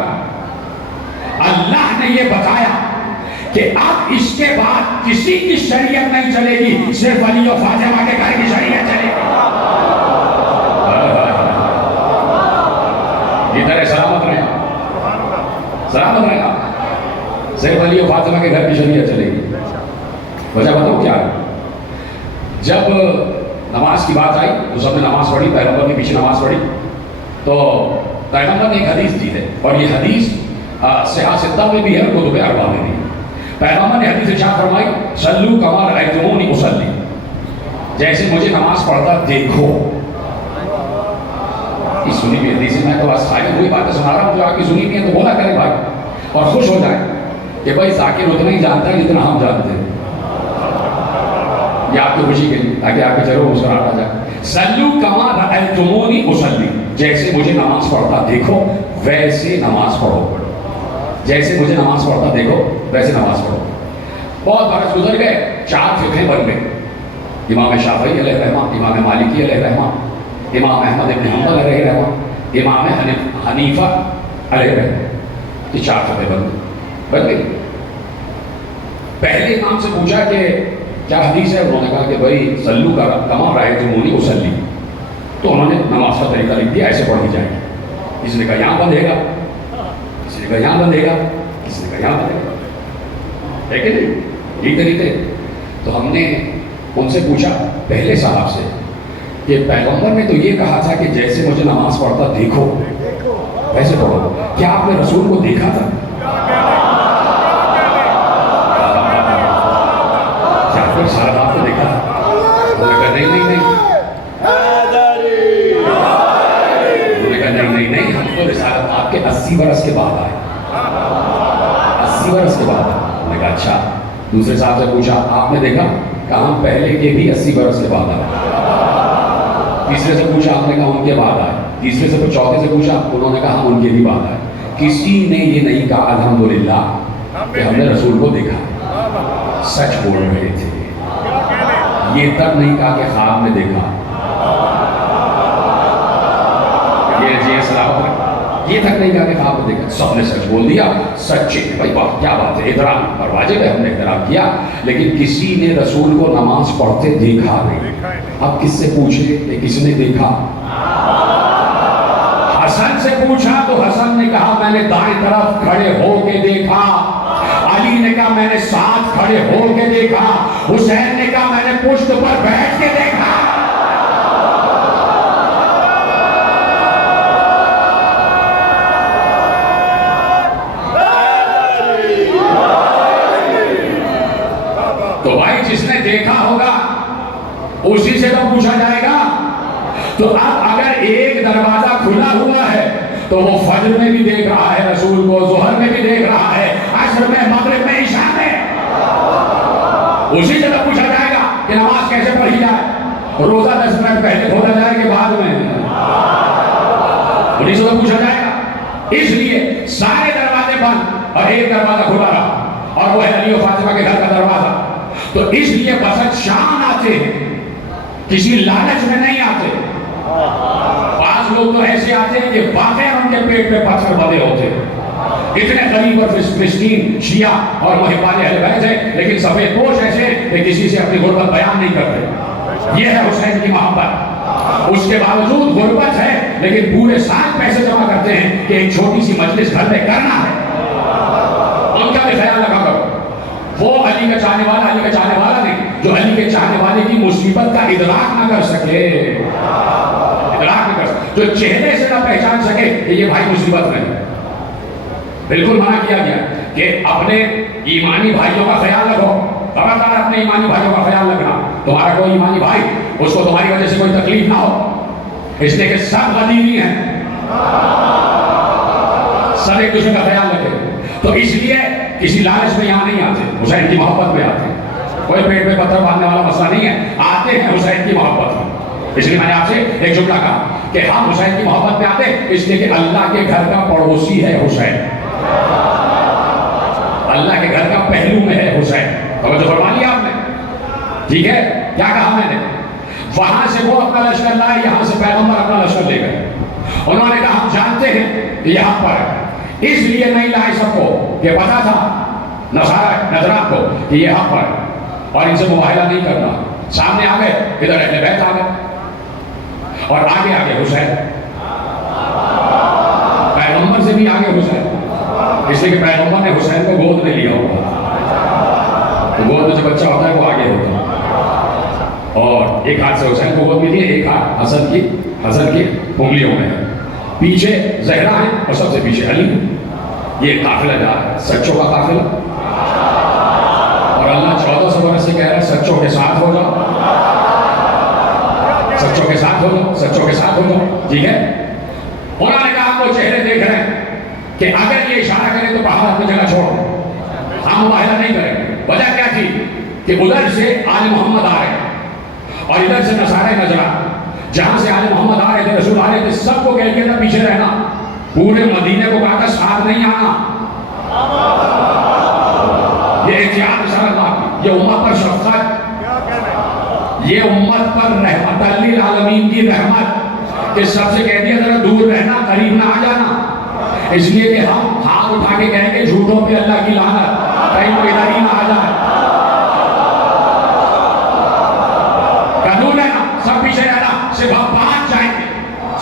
اللہ نے یہ بتایا کہ اب اس کے بعد کسی کی شریعت نہیں چلے گی، صرف علی و فاطمہ کے گھر کی شریعت چلے گی۔ ادھر سلامت رہے، سلامت رہے، صرف علی و فاطمہ کے گھر کی شریعت چلے گی۔ وجہ بتاؤ کیا ہے؟ جب نماز کی بات آئی تو سب نے نماز پڑھی، پیغمبر کے پیچھے نماز پڑھی، تو پیغمبر نے ایک حدیث دی ہے، اور یہ حدیث صحاح ستہ میں بھی ہے اور کتب اربعہ میں بھی ہے۔ پیغمبر نے حدیث ارشاد فرمائی، صلو کما رأیتمونی اصلی، جیسے مجھے نماز پڑھتا دیکھو۔ یہ سنی بھی حدیث ہے، میں تو بس خالی وہی باتیں سنا رہا ہوں جو آپ کی سنی بھی ہیں، تو بولا کریں بھائی اور خوش ہو جائیں کہ بھائی ذاکر اتنا ہی جانتا ہے جتنا ہم جانتے ہیں، یہ آپ کی خوشی کے لیے، تاکہ آپ کے چہروں مسکراہٹ آ جائے۔ صلو کما رأیتمونی اصلی، جیسے مجھے نماز پڑھتا دیکھو ویسے نماز پڑھو، جیسے مجھے نماز پڑھتا دیکھو ویسے نماز پڑھو۔ بہت برس گزر گئے، 4 فقہیں بن گئے، امام شافعی علیہ رحمہ، امام مالکی علیہ رحمہ، امام احمد بن حنبل علیہ رحمہ، امام حنیفہ علیہ رحمہ، یہ 4 فقہیں بن گئی۔ پہلے امام سے پوچھا کہ کیا حدیث ہے؟ انہوں نے کہا کہ بھائی صلو کما رأیتمونی اصلی، تو انہوں نے نماز کا طریقہ لکھ دیا، ایسے پڑھنی چاہیے۔ کسی نے کہا یہاں بندھے گا، کسی نے کہا یہاں بندھے گا، کسی نے کہا یہاں بندھے گا، ہے کہ نہیں؟ یہ طریقے۔ تو ہم نے ان سے پوچھا پہلے صاحب سے کہ پیغمبر نے تو یہ کہا تھا کہ جیسے مجھے نماز پڑھتا دیکھو ویسے پڑھو، کیا آپ نے رسول کو دیکھا تھا؟ کیا پھر صاحب آپ کو دیکھا تھا؟ انہوں نے کہا نہیں نہیں نہیں، انہوں نے کہا نہیں نہیں نہیں، ہم کو رسالت آپ کے 80 برس کے بعد آئے، 80 برس کے بعد آئے۔ انہوں نے کہا اچھا۔ دوسرے صاحب سے پوچھا آپ نے دیکھا؟ کہا ہم پہلے کے بھی 80 برس کے بعد آئے۔ تیسرے سے پوچھا آپ نے کہا ان کے بعد آئے۔ تیسرے سے چوتھے سے پوچھا، انہوں نے کہا ہم ان کے بھی بعد آئے۔ کسی نے یہ نہیں کہا الحمدللہ کہ ہم نے رسول کو دیکھا، سچ بول رہے تھے۔ یہ تک نہیں کہا کہ خواب میں دیکھا، یہ سلامت ہے، یہ تک نہیں کہا کہ خواب میں دیکھا، سب نے سچ بول دیا، سچے بھائی واہ کیا بات ہے، احترام پر واجب ہے، ہم نے احترام کیا، لیکن کسی نے رسول کو نماز پڑھتے دیکھا نہیں۔ اب کس سے پوچھے کہ کس نے دیکھا؟ حسن سے پوچھا تو حسن نے کہا میں نے دائیں طرف کھڑے ہو کے دیکھا، علی نے کہا میں نے ساتھ کھڑے ہو کے دیکھا، حسین نے کہا میں نے پشت پر بیٹھ کے دیکھا۔ تو بھائی جس نے دیکھا ہوگا اسی سے تو پوچھا جائے گا۔ تو اب اگر ایک دروازہ کھلا ہوا ہے تو وہ فجر میں بھی دیکھ رہا ہے رسول کو، ظہر میں بھی دیکھ رہا ہے، عصر میں، مغرب میں، عشاء میں۔ اسی جگہ پوچھا جائے گا کہ نماز کیسے پڑھی جائے، روزہ 10 منٹ پہلے کھولا جائے کہ بعد میں، اسی جگہ پوچھا جائے گا۔ اس لیے سارے دروازے بند اور ایک دروازہ کھلا رہا، اور وہ ہے علی و فاطمہ کے گھر کا دروازہ۔ تو اس لیے بسط شان آتے ہیں، کسی لالچ میں نہیں آتے۔ بعض لوگ تو ایسے آتے ہیں کہ واقعی ان کے پیٹ پہ پتھر بندے ہوتے ہیں، اتنے غریب اور مسکین شیعہ اور محبان اہل بیت ہیں، لیکن سفید پوش ایسے کہ کسی سے اپنی غربت بیان نہیں کرتے۔ یہ ہے حسین کی محبت۔ اس کے باوجود غربت ہے لیکن پورے سال پیسے جمع کرتے ہیں کہ ایک چھوٹی سی مجلس گھر میں کرنا ہے۔ ان کا بھی خیال رکھا کرو۔ وہ علی کا چاہنے والا علی کا چاہنے والا نہیں جو علی کے چاہنے والے کی مصیبت کا ادراک نہ کر سکے، ادراک نہ کر سکے، جو چہرے سے نہ پہچان سکے کہ یہ بھائی مصیبت میں ہے۔ بالکل منع کیا گیا کہ اپنے ایمانی بھائیوں کا خیال رکھو، خبردار اپنے ایمانی بھائیوں کا خیال رکھنا۔ تمہارا کوئی ایمانی بھائی اس کو تمہاری وجہ سے کوئی تکلیف نہ ہو، اس لیے کہ سب غدیری ہیں، سب ایک دوسرے کا خیال رکھے۔ تو اس لیے کسی لالچ میں یہاں نہیں آتے، حسین کی محبت میں آتے ہیں۔ کوئی پیٹ پہ پتھر باندھنے والا مسئلہ نہیں ہے، آتے ہیں حسین کی محبت میں۔ اس لیے میں نے آپ سے ایک جملہ کہا کہ ہم حسین کی محبت میں آتے ہیں اس لیے کہ اللہ کے گھر کا پڑوسی ہے حسین، اللہ کے گھر کا پہلو میں ہے حسین۔ توجہ فرما لیا آپ نے؟ ٹھیک ہے، کیا کہا میں نے؟ وہاں سے وہ اپنا لشکر لائے، یہاں سے پیغمبر اپنا لشکر لے گئے۔ انہوں نے کہا ہم جانتے ہیں کہ یہاں پر ہے، اس لیے نہیں لائے سب کو، یہ پتا تھا نصارہ نجران کو کہ یہ حق پر ہے اور ان سے مباہلہ نہیں کرنا۔ سامنے آ گئے، ادھر اہل بیت آ گئے، اور آگے آگے حسین، پیغمبر سے بھی آگے حسین، اس لیے کہ پیغمبر نے حسین کو گود میں لیا ہوگا، تو گود میں جو بچہ ہوتا ہے وہ آگے ہوتا ہے، اور ایک ہاتھ سے حسین کو گود میں لیا، ایک ہاتھ حسن کی انگلیوں میں ہے، پیچھے زہرا ہے اور سب سے پیچھے علی۔ یہ قافلہ جا رہا ہے، سچوں کا قافلہ، اور اللہ 1400 برس سے کہہ رہا ہے سچوں کے ساتھ ہو جاؤ، سچوں کے ساتھ ہو جاؤ، سچوں کے ساتھ ہو جاؤ، ٹھیک ہے۔ انہوں نے کہا ہم وہ چہرے دیکھ رہے ہیں کہ اگر یہ اشارہ کریں تو پہاڑ اپنی جگہ چھوڑ دیں، ہم مباہلہ نہیں کریں گے۔ وجہ کیا تھی کہ ادھر سے آل محمد آ رہے ہیں اور ادھر سے نصارہ نجران، جہاں سے آل محمد آ رہے تھے، رسول آ رہے تھے، سب کو کہہ دیا تھا پیچھے رہنا، پورے مدینے کو کہا تھا ساتھ نہیں آنا۔ یہ احتیاط اشارت آپ، یہ امت پر شفقت، یہ امت پر رحمت للعالمین کی رحمت کہ سب سے کہہ دیا ذرا دور رہنا، قریب نہ آ جانا، اس لیے کہ ہم ہاتھ اٹھا کے کہیں گے جھوٹوں پہ اللہ کی لعنت، کہیں کوئی ادھر ہی نہ آ جائے، دور رہنا، سب پیچھے رہنا، صرف ہم 5 جائیں گے،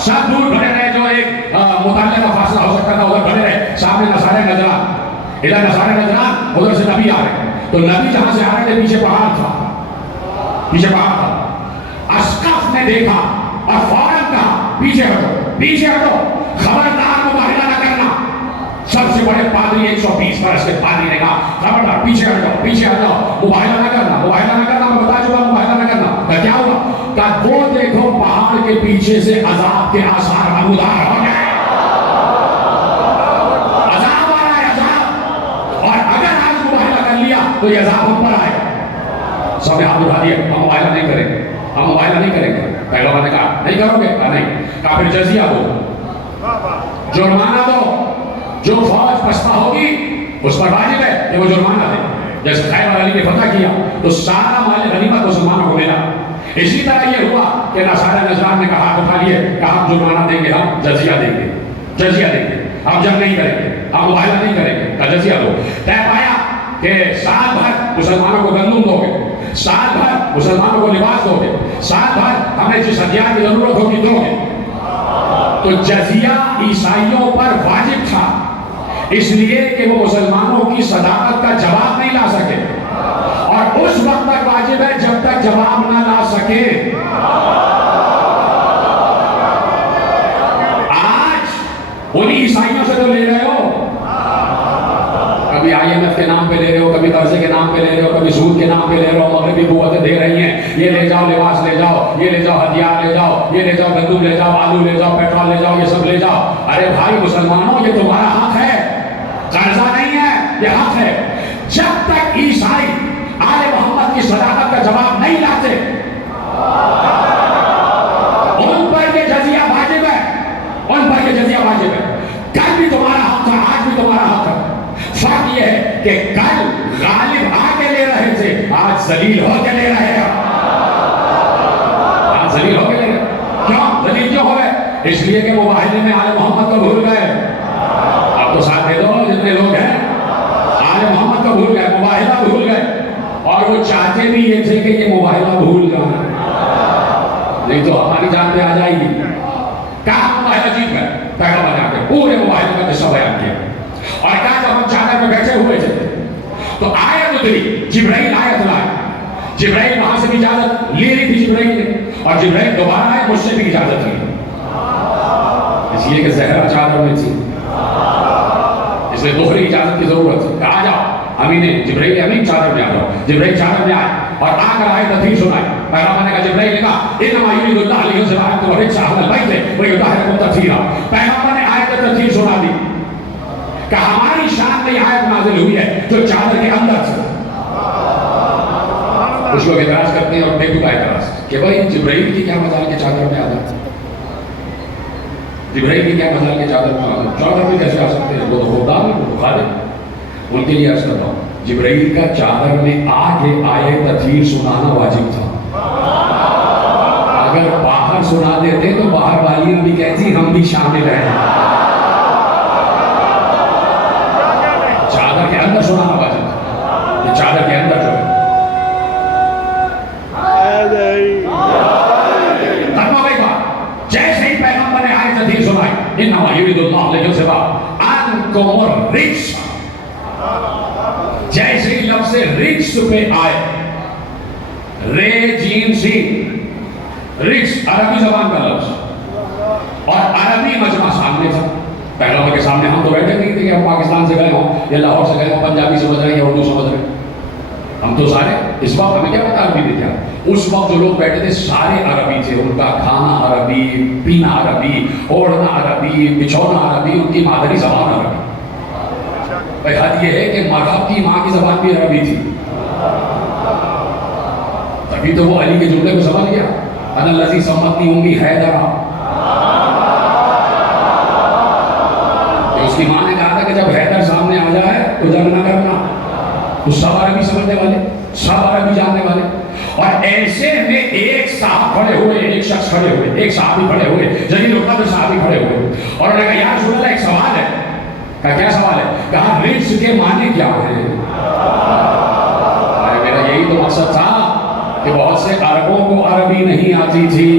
سب دور کھڑے رہے، جو ایک مطالعہ کا فاصلہ ہو سکتا تھا ادھر کھڑے رہے، سامنے نصارہ نجران، ادھر نصارہ نجران، ادھر سے نبی آ رہے، تو نبی جہاں سے آ رہے تھے پیچھے پہاڑ تھا، پیچھے پہاڑ تھا۔ اسقف نے دیکھا اور فوراً کہا پیچھے ہٹو، پیچھے ہٹو، خبردار مباہلہ نہ کرنا۔ سب سے بڑے پادری 120 برس کے پادری نے کہا خبردار پیچھے ہٹو، پیچھے ہٹو، مباہلہ نہ کرنا، مباہلہ نہ کرنا، میں بتا چکا مباہلہ نہ کرنا۔ کیا ہوا؟ کہ وہ دیکھو پہاڑ کے پیچھے سے عذاب کے آثار نمودار ہو گئے، عذاب آ رہا ہے، عذاب، اور اگر آج مباہلہ کر لیا تو یہ عذاب ہم پر آئے۔ سب نے ہاتھ اٹھا دیا، ہم مباہلہ نہیں کریں گے، ہم مباہلہ نہیں کریں گے۔ پیغمبر نے کہا نہیں کرو گے؟ کہا نہیں۔ کہا پھر جزیہ دو، جرمانہ دو، جو فوج پسپا ہوگی اس پر واجب ہے کہ وہ جرمانہ دے۔ جیسے خیبر علی نے فتح کیا تو سارا مال غنیمت مسلمانوں کو ملا، اسی طرح یہ ہوا کہ نصارہ نجران نے کہا ہاتھ اٹھا لیے، کہا ہم جرمانہ دیں گے، ہم جزیہ دیں گے، جزیہ دیں گے، ہم جنگ نہیں کریں گے، ہم مباہلہ نہیں کریں گے، کہا جزیہ دو۔ طے پایا کہ سال بھر مسلمانوں کو گندم دو گے، سال بھر مسلمانوں کو لباس دو گے، سال بھر ہمیں جس ہتھیار کی ضرورت ہوگی دو گے۔ تو جزیہ عیسائیوں پر واجب تھا، اس لیے کہ وہ مسلمانوں کی صداقت کا جواب نہیں لا سکے، اور اس وقت تک واجب ہے جب تک جواب نہ لا سکے۔ آج انہی عیسائیوں سے تو لے رہے ہو، کبھی IMF کے نام پہ لے رہے ہو, کبھی قرضے کے نام پہ لے رہے ہو, کبھی سود کے نام پہ لے رہے ہو, مغربی قوتیں دے رہی ہیں یہ لے جاؤ, لباس لے جاؤ, یہ لے جاؤ, ہتھیار لے جاؤ, یہ لے جاؤ, گندم لے جاؤ, آلو لے جاؤ, پیٹرول لے جاؤ, یہ سب لے جاؤ. ارے بھائی مسلمانوں, یہ تمہارا حق ہے, قرضہ نہیں ہے, یہ حق ہے. جب تک عیسائی آل محمد کی صداقت کا جواب نہیں لاتے ان پر یہ جزیہ واجب ہے, ان پر یہ جزیہ واجب ہے. کل بھی تمہارا حق تھا, آج بھی تمہارا حق ہے. فرق یہ ہے کہ کل غالب آ کے لے رہے تھے, آج ذلیل ہو کے لے رہے ہیں. آج ذلیل ہو کے لے رہے. کیوں ذلیل کیوں ہو گئے؟ اس لیے کہ مباہلے میں آل محمد کو بھول گئے. اب تو ساتھ دے دو جتنے لوگ ہیں, آل محمد کو بھول گئے, مباہلہ بھول گئے. اور وہ چاہتے بھی یہ تھے کہ یہ مباہلہ بھول جائے, نہیں تو ہماری جان پہ آ جائے گی. کہاں مباہلہ جیت گئے, پہلا بنا کے پورے مباہلے کا قصہ بیان کیا. اور کہا جب ہم چادر میں بیٹھے ہوئے تھے تو آیت اتری, جبرائیل آیت لائے. جبرائیل وہاں سے بھی اجازت لے لی تھی جبرائیل نے, اور جبرائیل دوبارہ آئے, مجھ سے بھی اجازت لی, اس لیے کہ زہرا چادر میں تھی, اس لیے دوسری اجازت کی ضرورت تھی. کہا جاؤ امین, جبرائیل امین چادر میں آ جاؤ. جبرائیل چادر میں آئے اور آ کر آئے تدھیر سنائی. پیغمبر نے کہا, جبرائیل نے کہا انما یرید اللہ لیذهب الرجس اهل البیت ویطہرکم تطہیرا. پیغمبر نے آیت تدھیر سنا دی کہ ہماری شان میں آیت نازل ہوئی ہے جو چادر کے اندر سے. کچھ لوگ اعتراض کرتے ہیں, اور بیٹو کا اعتراض کہ بھائی جبرائیل کی کیا مجال کے چادر میں آ جائے, جبرائیل کی کیا مجال کے چادر میں آ جائے, چادر میں کیسے آ سکتے ہیں, وہ تو خوددار ہیں, وہ تو خالق. ان کے لیے عرض کرتا ہوں, جبرائیل کا چادر میں آگے آئے تطہیر سنانا واجب تھا. اگر باہر سنا دیتے تو باہر والیاں بھی کہتی ہم بھی شامل ہیں. چادر کے اندر سنانا واجب تھا, یہ چادر کے اندر جو ہے. جیسے ہی پیغمبر نے آیت تدھیر سنائی, انما یرید اللہ لیذهب عنکم الرجس, جیسے ہی لفظ رجس پہ آئے, رے جیم سی, رجس عربی زبان کا لفظ, اور عربی مجمع سامنے تھا. پیغمبر کے سامنے ہم تو بیٹھے نہیں تھے کہ ہم پاکستان سے گئے ہوں یا لاہور سے گئے ہوں, پنجابی سمجھ رہے ہیں یا اردو سمجھ رہے ہیں. ہم تو سارے اس وقت ہمیں کیا پتا عربی نہیں تھا. اس وقت جو لوگ بیٹھے تھے سارے عربی تھے, ان کا کھانا عربی, پینا عربی, اوڑھنا عربی, بچھونا عربی, ان کی مادری زبان عربی. بھائی حد یہ ہے کہ مرحب کی ماں کی زبان بھی عربی تھی, تبھی تو وہ علی کے جملے کو سمجھ گیا, انا الذی سمتنی امی حیدرا. اس کی ماں نے کہا تھا کہ جب حیدر سامنے آ جائے تو جنگ نہ کرنا. تو سب عربی سمجھنے والے, سب عربی جاننے والے. اور ایسے میں ایک صاحب کھڑے ہوئے, ایک شخص کھڑے ہوئے, ایک صحابی کھڑے ہوئے, جلیل القدر صحابی کھڑے ہوئے, اور انہوں نے کہا یا رسول اللہ ایک سوال ہے. کہا کیا سوال ہے؟ کہا رجس کے معنی کیا ہے؟ میرا یہی تو مقصد تھا کہ بہت سے عربوں کو عربی نہیں آتی تھی,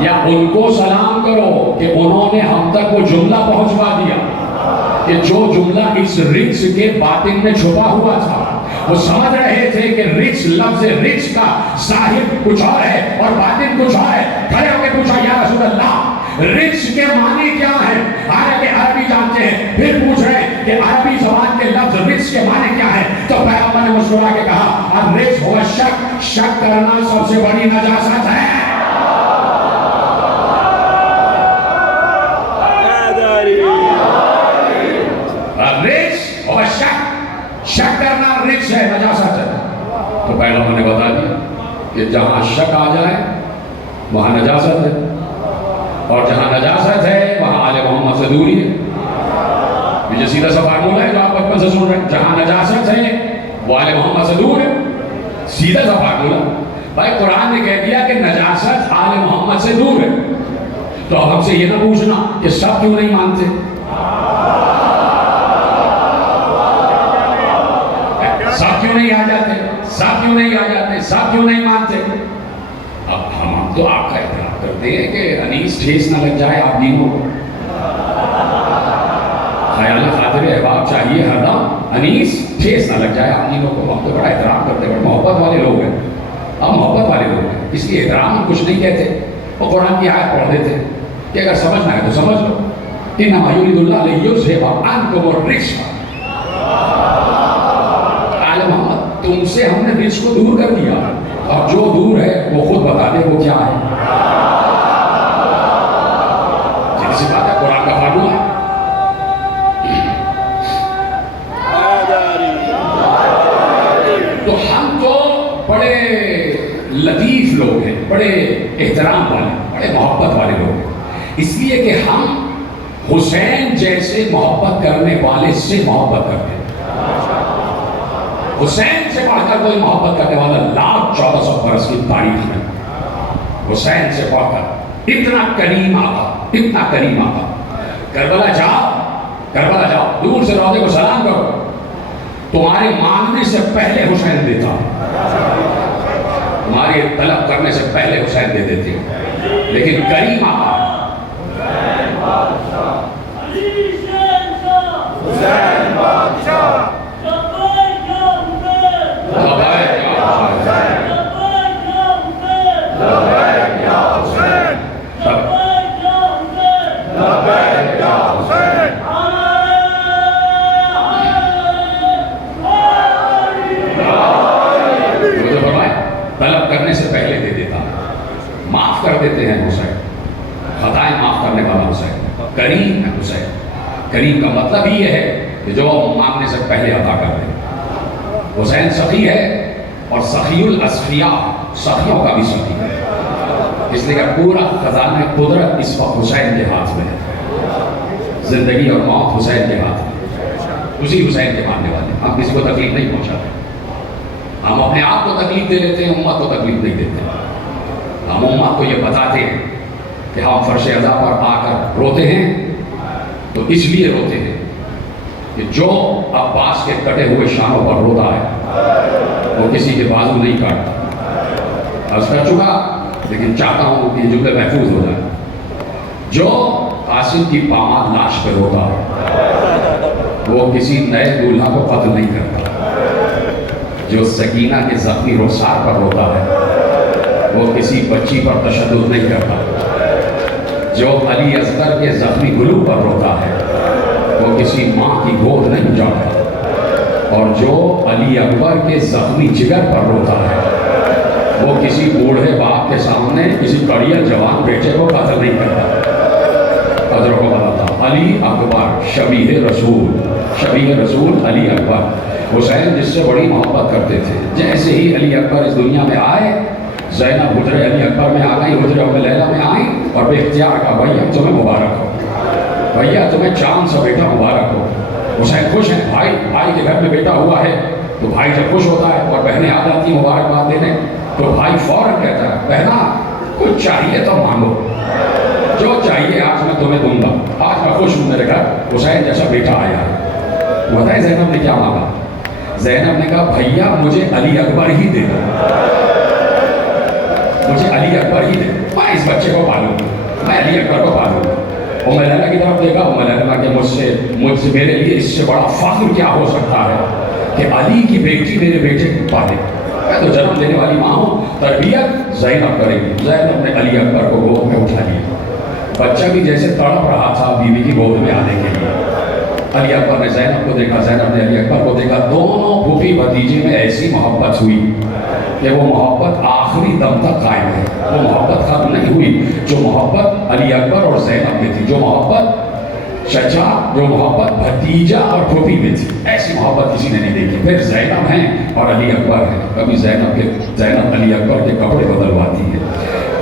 یا ان کو سلام کرو کہ انہوں نے ہم تک وہ جملہ پہنچوا دیا کہ جو جملہ اس رجس کے باطن میں چھپا ہوا تھا. وہ سمجھ رہے تھے کہ رجس, لفظ رجس کا ظاہر کچھ اور ہے اور باطن کچھ اور ہے. کھڑے ہو کے پوچھا یا رسول اللہ رجس کے معنی کیا ہے؟ حالانکہ عربی جانتے ہیں, پھر پوچھ رہے ہیں کہ عربی زبان کے لفظ رجس کے معنی کیا ہے. تو پیغمبر نے مسکرا کے کہا الرجس هو الشک, شک کرنا سب سے بڑی نجاست ہے. شک کرنا رجس ہے, نجاست ہے. تو پیغمبر نے بتا دیا کہ جہاں شک آ جائے وہاں نجاست ہے, اور جہاں نجاست ہے وہاں آل محمد سے دوری ہے. یہ سیدھا سا فارمولہ ہے جو آپ بچپن سے سن رہے ہیں, جہاں نجاست ہے وہ آل محمد سے دور ہے. سیدھا سا فارمولہ. بھائی قرآن نے کہہ دیا کہ نجاست آل محمد سے دور ہے, تو اب ہم سے یہ نہ پوچھنا کہ سب کیوں نہیں مانتے. سب کیوں نہیں آ جاتے, سب کیوں نہیں آ جاتے, سب کیوں نہیں مانتے. اب ہم تو آپ کا اعتراف کرتے ہیں کہ انیس ٹھیس نہ لگ جائے آپ دینوں کو. خیال خاطر احباب چاہیے ہر دم, انیس ٹھیس نہ لگ جائے آپ دینوں کو. ہم تو بڑا احترام کرتے ہیں, بڑا محبت والے لوگ ہیں, ہم محبت والے لوگ ہیں, اس لیے احترام ہم کچھ نہیں کہتے. وہ قرآن کی آیت پڑھ دیتے کہ اگر سمجھنا ہے تو سمجھ لو, انما یرید اللہ لیذهب عنکم الرجس آل محمد تم سے ہم نے رزق کو دور کر دیا، اور جو دور ہے وہ خود بتا دے وہ کیا ہے۔ جیسی بات ہے، قرآن کا فارمولہ ہے۔ تو ہم تو بڑے لطیف لوگ ہیں، بڑے احترام والے، بڑے محبت والے لوگ ہیں، اس لیے کہ ہم حسین جیسے محبت کرنے والے سے محبت کرتے ہیں۔ حسین سے بڑھ کر کوئی محبت کرنے والا 1400 برس کی تاریخ میں، حسین سے بڑھ کر اتنا کریم آقا، اتنا کریم آقا۔ کربلا جاؤ، کربلا جاؤ، دور سے روضے کو سلام کرو، تمہارے مانگنے سے پہلے حسین دیتا، تمہارے طلب کرنے سے پہلے حسین دے دیتے، لیکن کریم آقا حسین بادشاہ طلب کرنے سے پہلے دے دیتا، معاف کر دیتے ہیں حسین، خطائیں معاف کرنے والا حسین، کریم ہے حسین۔ کریم کا مطلب ہی یہ ہے کہ جو مانگنے سے پہلے عطا کر دے۔ حسین سخی ہے، اور سخی الاسخیاء، سخیوں کا بھی سخی ہے، اس لیے کہ پورا خزانہ قدرت اس وقت حسین کے ہاتھ میں ہے، زندگی اور موت حسین کے ہاتھ میں، اسی حسین کے ماننے والے، ہم کسی کو تکلیف نہیں پہنچاتے، ہم اپنے آپ کو تکلیف دے لیتے ہیں، امت کو تکلیف نہیں دیتے۔ ہم امت کو یہ بتاتے ہیں کہ ہم فرش عزا پر آ کر روتے ہیں تو اس لیے روتے ہیں کہ جو عباس کے کٹے ہوئے شانوں پر روتا ہے وہ کسی کے بازو نہیں کاٹتا۔ عرض کر چکا، لیکن چاہتا ہوں کہ یہ جملے محفوظ ہو جائیں۔ جو قاسم کی پامال لاش پہ روتا ہے وہ کسی نئے دولہا کو قتل نہیں کرتا۔ جو سکینہ کے زخمی رخسار پر روتا ہے وہ کسی بچی پر تشدد نہیں کرتا۔ جو علی اصغر کے زخمی گلو پر روتا ہے وہ کسی ماں کی گود نہیں اجاڑتا، اور جو علی اکبر کے زخمی جگر پر روتا ہے وہ کسی بوڑھے باپ کے سامنے کسی کڑیل جوان بیٹے کو قتل نہیں کرتا۔ قدر کو بتاتا، علی اکبر شبیہ رسول، شبیہ رسول علی اکبر۔ حسین جس سے بڑی محبت کرتے تھے، جیسے ہی علی اکبر اس دنیا میں آئے، زینب حجرے علی اکبر میں آ گئی، حجرے ام لیلہ میں آئی، اور بے اختیار کہا بھیا تمہیں مبارک ہو، بھیا تمہیں چاند سا بیٹا مبارک ہو۔ حسین خوش ہیں، بھائی کے گھر میں بیٹا ہوا ہے تو بھائی جب خوش ہوتا ہے اور بہنیں آ جاتی ہیں مبارکباد دینے تو بھائی فوراً کہتا ہے بہنا کچھ چاہیے تو مانگو، جو چاہیے آج میں تمہیں دوں گا، آج میں خوش ہوں میرے گھر حسین جیسا بیٹا آیا ہے۔ بتائیں زینب نے کیا مانگا؟ زینب نے کہا بھیا مجھے علی اکبر ہی دے دو، مجھے علی اکبر ہی دے دو، میں اس بچے کو پالوں گا، میں علی اکبر کو پالوں گا۔ ام لیلہ کی طرف دیکھا، ام لیلہ نے کہ مجھ سے میرے لیے اس سے بڑا فخر کیا ہو سکتا ہے کہ علی کی بیٹی میرے بیٹے کو پالے، میں تو جنم دینے والی ماں ہوں، تربیت زینب کرے گی۔ زینب نے علی اکبر کو گود میں اٹھا لیا، بچہ بھی جیسے تڑپ رہا تھا بیوی کی گود میں آنے کے لیے۔ علی اکبر نے زینب کو دیکھا، زینب نے علی اکبر کو دیکھا، دونوں پھوپھی بھتیجے میں ایسی محبت ہوئی کہ وہ محبت آخری دم تک قائم ہے، وہ محبت ختم نہیں ہوئی۔ جو محبت علی اکبر اور زینب میں تھی، جو محبت چچا، جو محبت بھتیجا اور پھوپھی میں تھی، ایسی محبت کسی نے نہیں دیکھی۔ پھر زینب ہیں اور علی اکبر ہیں، کبھی زینب علی اکبر کے کپڑے بدلواتی ہے،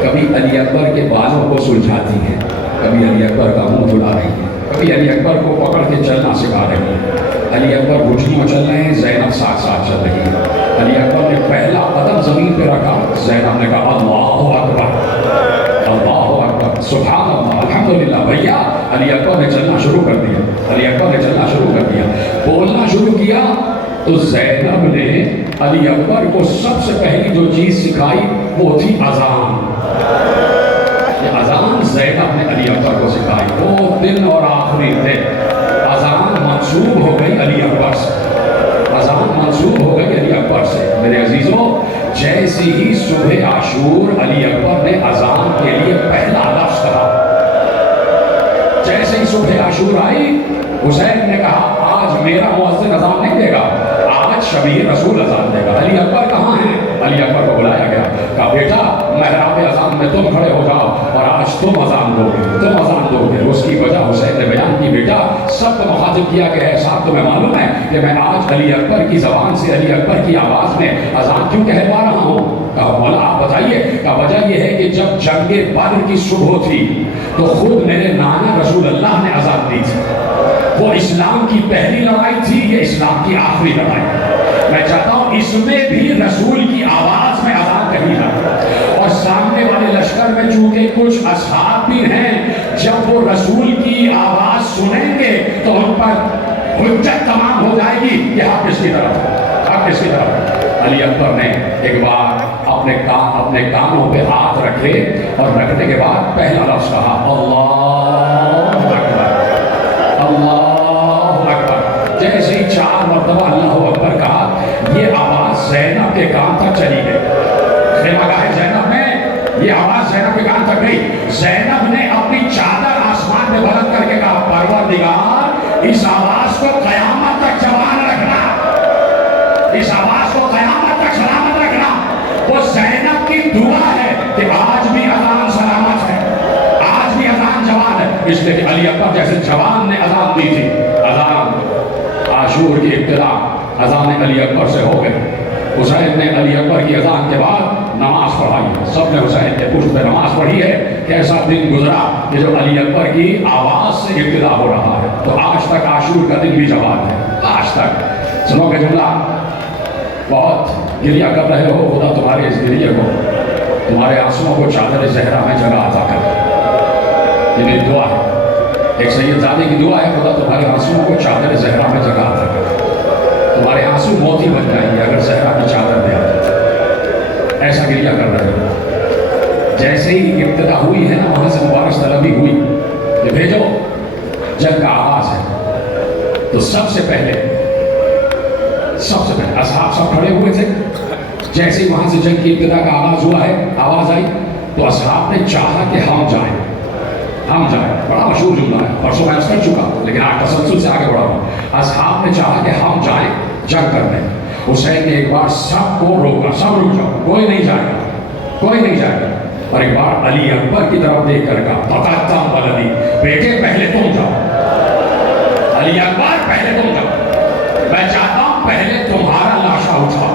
کبھی علی اکبر کے بالوں کو سلجھاتی ہے، کبھی علی اکبر کا منہ دھلا رہی ہے، کبھی علی اکبر کو پکڑ کے چلنا سکھا رہی ہے۔ علی اکبر گھٹنوں چل رہے ہیں، زینب ساتھ ساتھ چل رہی ہے۔ علی اکبر نے پہلا قدم زمین پہ رکھا، زینب نے کہا اللہ اکبر، اللہ اکبر، سبحان اللہ، الحمدللہ۔ بھیا علی اکبر نے چلنا شروع کر دیا، علی اکبر نے چلنا شروع کر دیا، بولنا شروع کیا تو زینب نے علی اکبر کو سب سے پہلی جو چیز سکھائی وہ تھی اذان۔ اذان زینب نے علی اکبر کو سکھائی۔ وہ دن اور آخری دن اذان منسوب ہو گئی علی اکبر سے، اذان منسوب ہو گئی علی اکبر سے۔ میرے عزیزوں، جیسی ہی صبح عاشور علی اکبر نے اذان کے لیے پہلا لفظ کہا، جیسے ہی صبح عاشور آئی حسین نے کہا آج میرا مؤذن اذان نہیں دے گا، آج شبیہ رسول اذان دے گا۔ علی اکبر کہاں ہیں؟ علی اکبر کو بلایا گیا، کہا بیٹا محراب اذان میں تم کھڑے ہو جاؤ اور آج تم اذان دو گے، تم اذان دو گے۔ اس کی وجہ حسین نے بیان کی، بیٹا سب کو مخاطب کیا کہ ہے صاحب تمہیں معلوم ہے کہ میں آج علی اکبر کی زبان سے، علی اکبر کی آواز میں اذان کیوں کہلوا رہا ہوں؟ کہا مولا آپ بتائیے۔ کہا وجہ یہ ہے کہ جب جنگ بدر کی صبح تھی تو خود میرے نانا رسول اللہ نے اذان دی تھی۔ وہ اسلام کی پہلی لڑائی تھی، یہ اسلام کی آخری لڑائی۔ میں چاہتا ہوں اس میں بھی رسول کی آواز میں اذان کہی جائے، اور سامنے والے لشکر میں چونکہ کچھ اصحاب بھی ہیں، جب وہ رسول کی آواز سنیں گے تو ان پر حجت تمام ہو جائے گی کہ آپ کس کی طرف، آپ کس کی طرف۔ علی اکبر نے ایک بار اپنے کانوں پہ ہاتھ رکھے اور رکھنے کے بعد پہلا لفظ کہا اللہ اکبر، اللہ اکبر۔ جیسے ہی 4 مرتبہ اللہ اکبر کہا، یہ آواز زینب کے کان تک چلی گئی۔ خیمہ گاہ زینب میں یہ آواز زینب کے کان تک گئی۔ زینب نے اپنی چادر آسمان میں بلند کر کے کہا پروردگار اس آواز کو قیامت تک جوان رکھنا، اس آواز کو قیامت تک سلامت رکھنا۔ وہ زینب کی دعا ہے کہ آج بھی اذان سلامت ہے، آج بھی اذان جوان ہے، اس لیے کہ علی اکبر جیسے جوان نے اذان دی تھی۔ اذان عاشور کی ابتدا اذان علی اکبر سے ہو گئی۔ حسین نے علی اکبر کی اذان کے بعد نماز پڑھائی، سب نے حسین کے پشت پہ نماز پڑھی ہے۔ کیسا دن گزرا کہ جو علی اکبر کی آواز سے ابتدا ہو رہا ہے، تو آج تک عاشور کا دن بھی جوان ہے، آج تک۔ سنو کہ جملہ بہت گریہ کر رہے ہو، خدا تمہارے اس گریہ کو، تمہارے آنسوؤں کو چادر زہرا میں جگہ عطا کر۔ یہ میری دعا ہے، ایک سید زادے کی دعا ہے، خدا تمہارے آنسوؤں کو چادر زہرا میں جگہ عطا کر۔ تمہارے آنسو موتی بن جائیں گے اگر زہرا کی چادر میں آ جائے۔ ایسا گریہ کر رہے ہو۔ جیسے ہی ابتدا ہوئی ہے نا، وہاں سے مبارک طلبی ہوئی کہ بھیجو، جنگ کا آغاز ہے، تو سب سے پہلے اصحاب سب کھڑے ہوئے تھے۔ جیسے ہی وہاں سے جنگ کی ابتدا کا آغاز ہوا ہے، آواز آئی، تو اصحاب نے چاہا کہ ہم جائیں۔ بڑا مشہور جملہ ہے، پرسوں میں کر چکا، لیکن آج تسلسل سے آگے بڑھا ہوں۔ اصحاب نے چاہا کہ ہم جائیں جنگ کرنے۔ حسین نے ایک بار سب کو روکا، سب رک جاؤ، کوئی نہیں جائے گا، کوئی نہیں جائے گا۔ اور ایک بار علی اکبر کی طرف دیکھ کر کہا تقدم ولدی، بیٹے پہلے تم جاؤ، علی اکبر پہلے تم جاؤ، میں چاہتا ہوں پہلے تمہارا لاشا اٹھاؤ،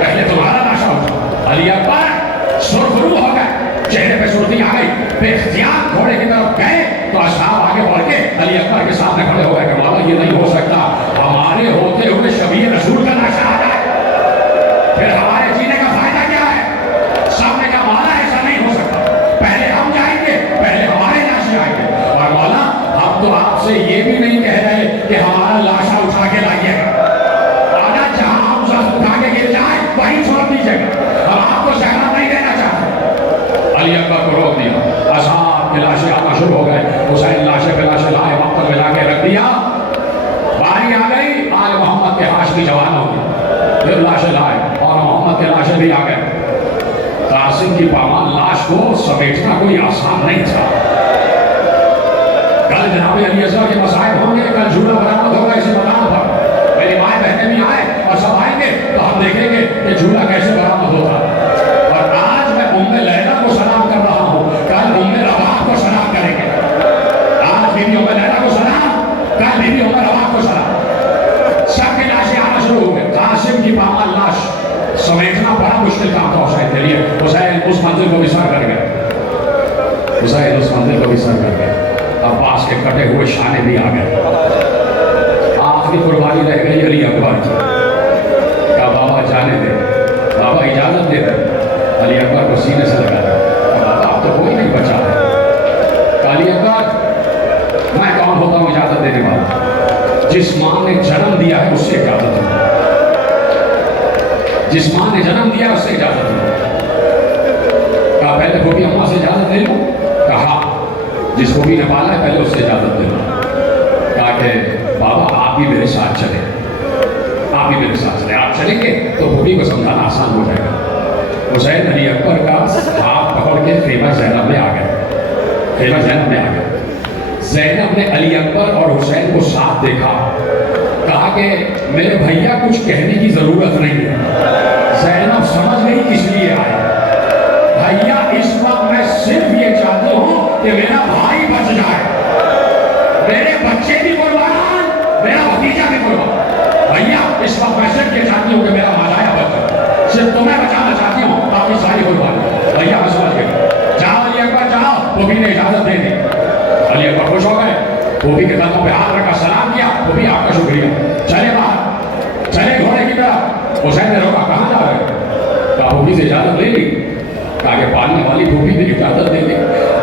پہلے تمہارا لاشا اٹھاؤ۔ علی اکبر سرخرو ہو گئے، چہرے پہ سرخی آ گئی، بے اختیار گھوڑے کی طرف گئے تو اصحاب آگے بڑھ کے علی اکبر کے سامنے کھڑے ہو گئے کہ مولا یہ نہیں ہو سکتا، ہمارے ہوتے ہوئے شبیہ رسول کا لاشا آ جائے، پھر ہمارے جینے کا فائدہ کیا ہے؟ سب نے کہا مولا ایسا نہیں ہو سکتا، پہلے ہم جائیں گے، پہلے ہمارے لاشے آئیں گے، اور مولا ہم تو آپ سے یہ بھی نہیں کہہ رہے کہ ہمارا لاشا اٹھا کے لائیے گا، آنا جہاں ہم سب اٹھا کے گر جائیں وہیں چھوڑ دیجیے گا، ہم آپ کو زہرا نہیں دینا چاہتے۔ علی اکبر کو روک دیا، اصحاب کے لاشیں آنا شروع ہو گئے، حسین لاشے پہ لاشیں لائے، مقتل میں لا کے رکھ دیا۔ باری آ گئی آل محمد کے ہاشمی جوانوں کی، پھر لاشیں لائے اور محمد کے لاشیں بھی آ گئے۔ قاسم کی پامال لاش کو سمیٹنا کوئی آسان نہیں تھا۔ کل جناب علی اصغر کے مصائب ہوں گے، کل جھولا برآمد ہوگا اسی مقام پر، میری مائیں بہنیں بھی آئیں اور سب آئیں گے تو ہم دیکھیں گے کہ جھولا کیسے برآمد ہوتا ہے۔ اور آج میں ام لیلا کو سلام کر رہا ہوں، کل ام رواح کو سلام کریں گے۔ آج بی بی ام لیلا کو سلام، کل بی بی ام رواح کو سلام۔ سب کی لاشیں آنا شروع ہو گئے۔ قاسم کی پامال لاش سمیٹنا بڑا مشکل کام تھا حسین کے لیے۔ حسین اس منزل کو بھی سر کر گئے، حسین اس منزل کو بھی سر کر گئے۔ عباس کے کٹے ہوئے شانے بھی آ گئے۔ آخری قربانی رہ گئی علی اکبر کی۔ کہا بابا جانے دے، بابا اجازت دے دے۔ علی اکبر کو سینے سے لگا دے، بابا اب تو کوئی نہیں بچا ہے۔ علی اکبر میں کون ہوتا ہوں اجازت دینے والا؟ جس ماں نے جنم دیا ہے اس سے اجازت دو، جس ماں نے جنم دیا اس سے اجازت دو۔ کہا پہلے پھوپھی اماں سے اجازت دے لوں؟ کہا جس پھوپھی نے پالا ہے پہلے اس سے اجازت دے لوں۔ کہا کہ بابا آپ بھی میرے ساتھ چلیں، آپ بھی میرے ساتھ چلیں، آپ چلیں گے تو پھوپھی کو سمجھانا آسان ہو جائے گا۔ حسین علی اکبر کا ہاتھ پکڑ کے خیمہ زینب میں آ گئے، خیمہ زینب میں آ گئے۔ زینب نے علی اکبر اور حسین کو ساتھ دیکھا، کہا کہ میرے بھیا کچھ کہنے کی ضرورت نہیں ہے۔ زینب سمجھ گئی کس لیے آئے، بھیا اس وقت میں صرف یہ چاہتی ہوں کہ میرا بھائی بچ جائے، میرے بچے بھی قربان، میرا بھتیجا بھی قربان۔ بھیا اس وقت میں صرف یہ چاہتی ہوں کہ میرا ماجایا بچ جائے، صرف تمہیں بچانا چاہتی ہوں، باقی ساری قربان۔ بھیا میں سمجھ گئی، جاؤ علی اکبر جاؤ، پھوپھی نے اجازت دے دی۔ علی اکبر خوش ہو گئے، پھوپھی کے قدموں پہ ہاتھ رکھا، سلام کیا، پھوپھی آپ کا شکریہ، چلے باہر، چلے گھوڑے کی طرف۔ حسین نے روکا، کہاں جا رہے ہیں؟ کہا پھوپھی سے اجازت لے لی، کہا کہ پالنے والی پھوپھی نے اجازت دے دی،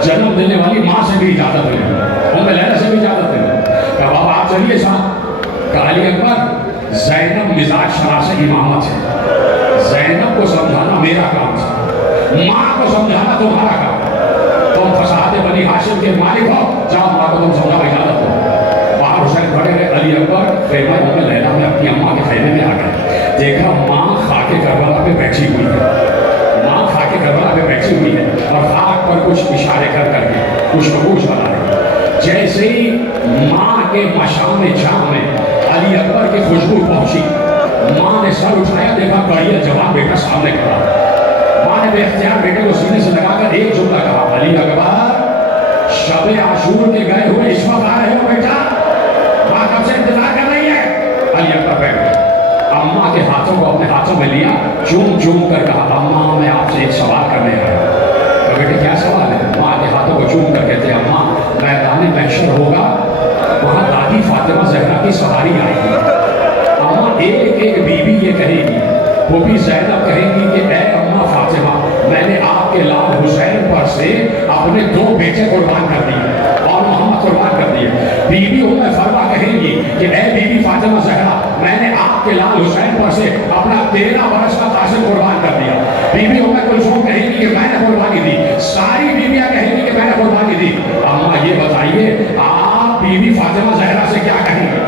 جنم دینے والی ماں سے بھی اجازت لے لی، ام لیلا سے بھی اجازت دے لی۔ کہا بابا آپ چلیے ساتھ۔ کہا علی اکبر زینب مزاج شرح سے امامت ہے، زینب کو سمجھانا میرا کام ہے، ماں کو سمجھانا تمہارا کام ہے، تم فساد بنی ہاشم کے مالک ہو، جاؤ ماں کو تم سمجھاؤ، اجازت دو۔ باہر حسین کھڑے رہے، علی اکبر خیمہ ام لیلا میں اپنی اماں کے خیمے میں آ گئے، دیکھا ماں خاک کربلا پہ بیٹھی ہوئی ہے، ماں خاک کربلا پہ بیٹھی ہوئی ہے اور خاک پر کچھ اشارے کر کر کے کچھ نقوش بنا رہی ہے۔ جیسے ہی ماں کے مشام جام میں علی اکبر کی خوشبو پہنچی، ماں نے سر اٹھایا، دیکھا کڑیا جوان بیٹا سامنے کھڑا، ماں نے بے اختیار بیٹے کو سینے سے لگا کر ایک جملہ کہا، علی اکبر شب عاشور کے گئے ہوئے اس وقت آ رہے ہو بیٹا، ماں کب سے انتظار کر رہی ہے۔ علی اکبر بیٹھ گئے، اماں کے ہاتھوں کو اپنے ہاتھوں میں لیا، چوم چوم کر کہا اماں میں آپ سے ایک سوال کرنے آیا ہوں۔ بیٹے کیا سوال ہے؟ ماں کے ہاتھوں کو چوم کر کہتے ہیں اماں میدان محشر ہوگا، وہاں دادی فاطمہ زہرا کی سواری آئے گی، اماں ایک ایک بیوی یہ کہے گی، وہ بھی زینب کہے گی کہ اے اماں فاطمہ میں نے آپ کے لال حسین پر سے اپنے 2 بیٹے قربان کر دیے اور محمد قربان کر دیے۔ بیوی ام فروا کہے گی کہ اے بیوی فاطمہ زہرا میں نے آپ کے لال حسین پر سے اپنا 13 برس کا قاسم قربان کر دیا۔ بیوی ام کلثوم کہے گی کہ میں نے قربانی دی، ساری بیویاں کہیں گی کہ میں نے قربانی دی۔ اماں یہ بتائیے آپ بیوی فاطمہ زہرا سے کیا کہیں گے؟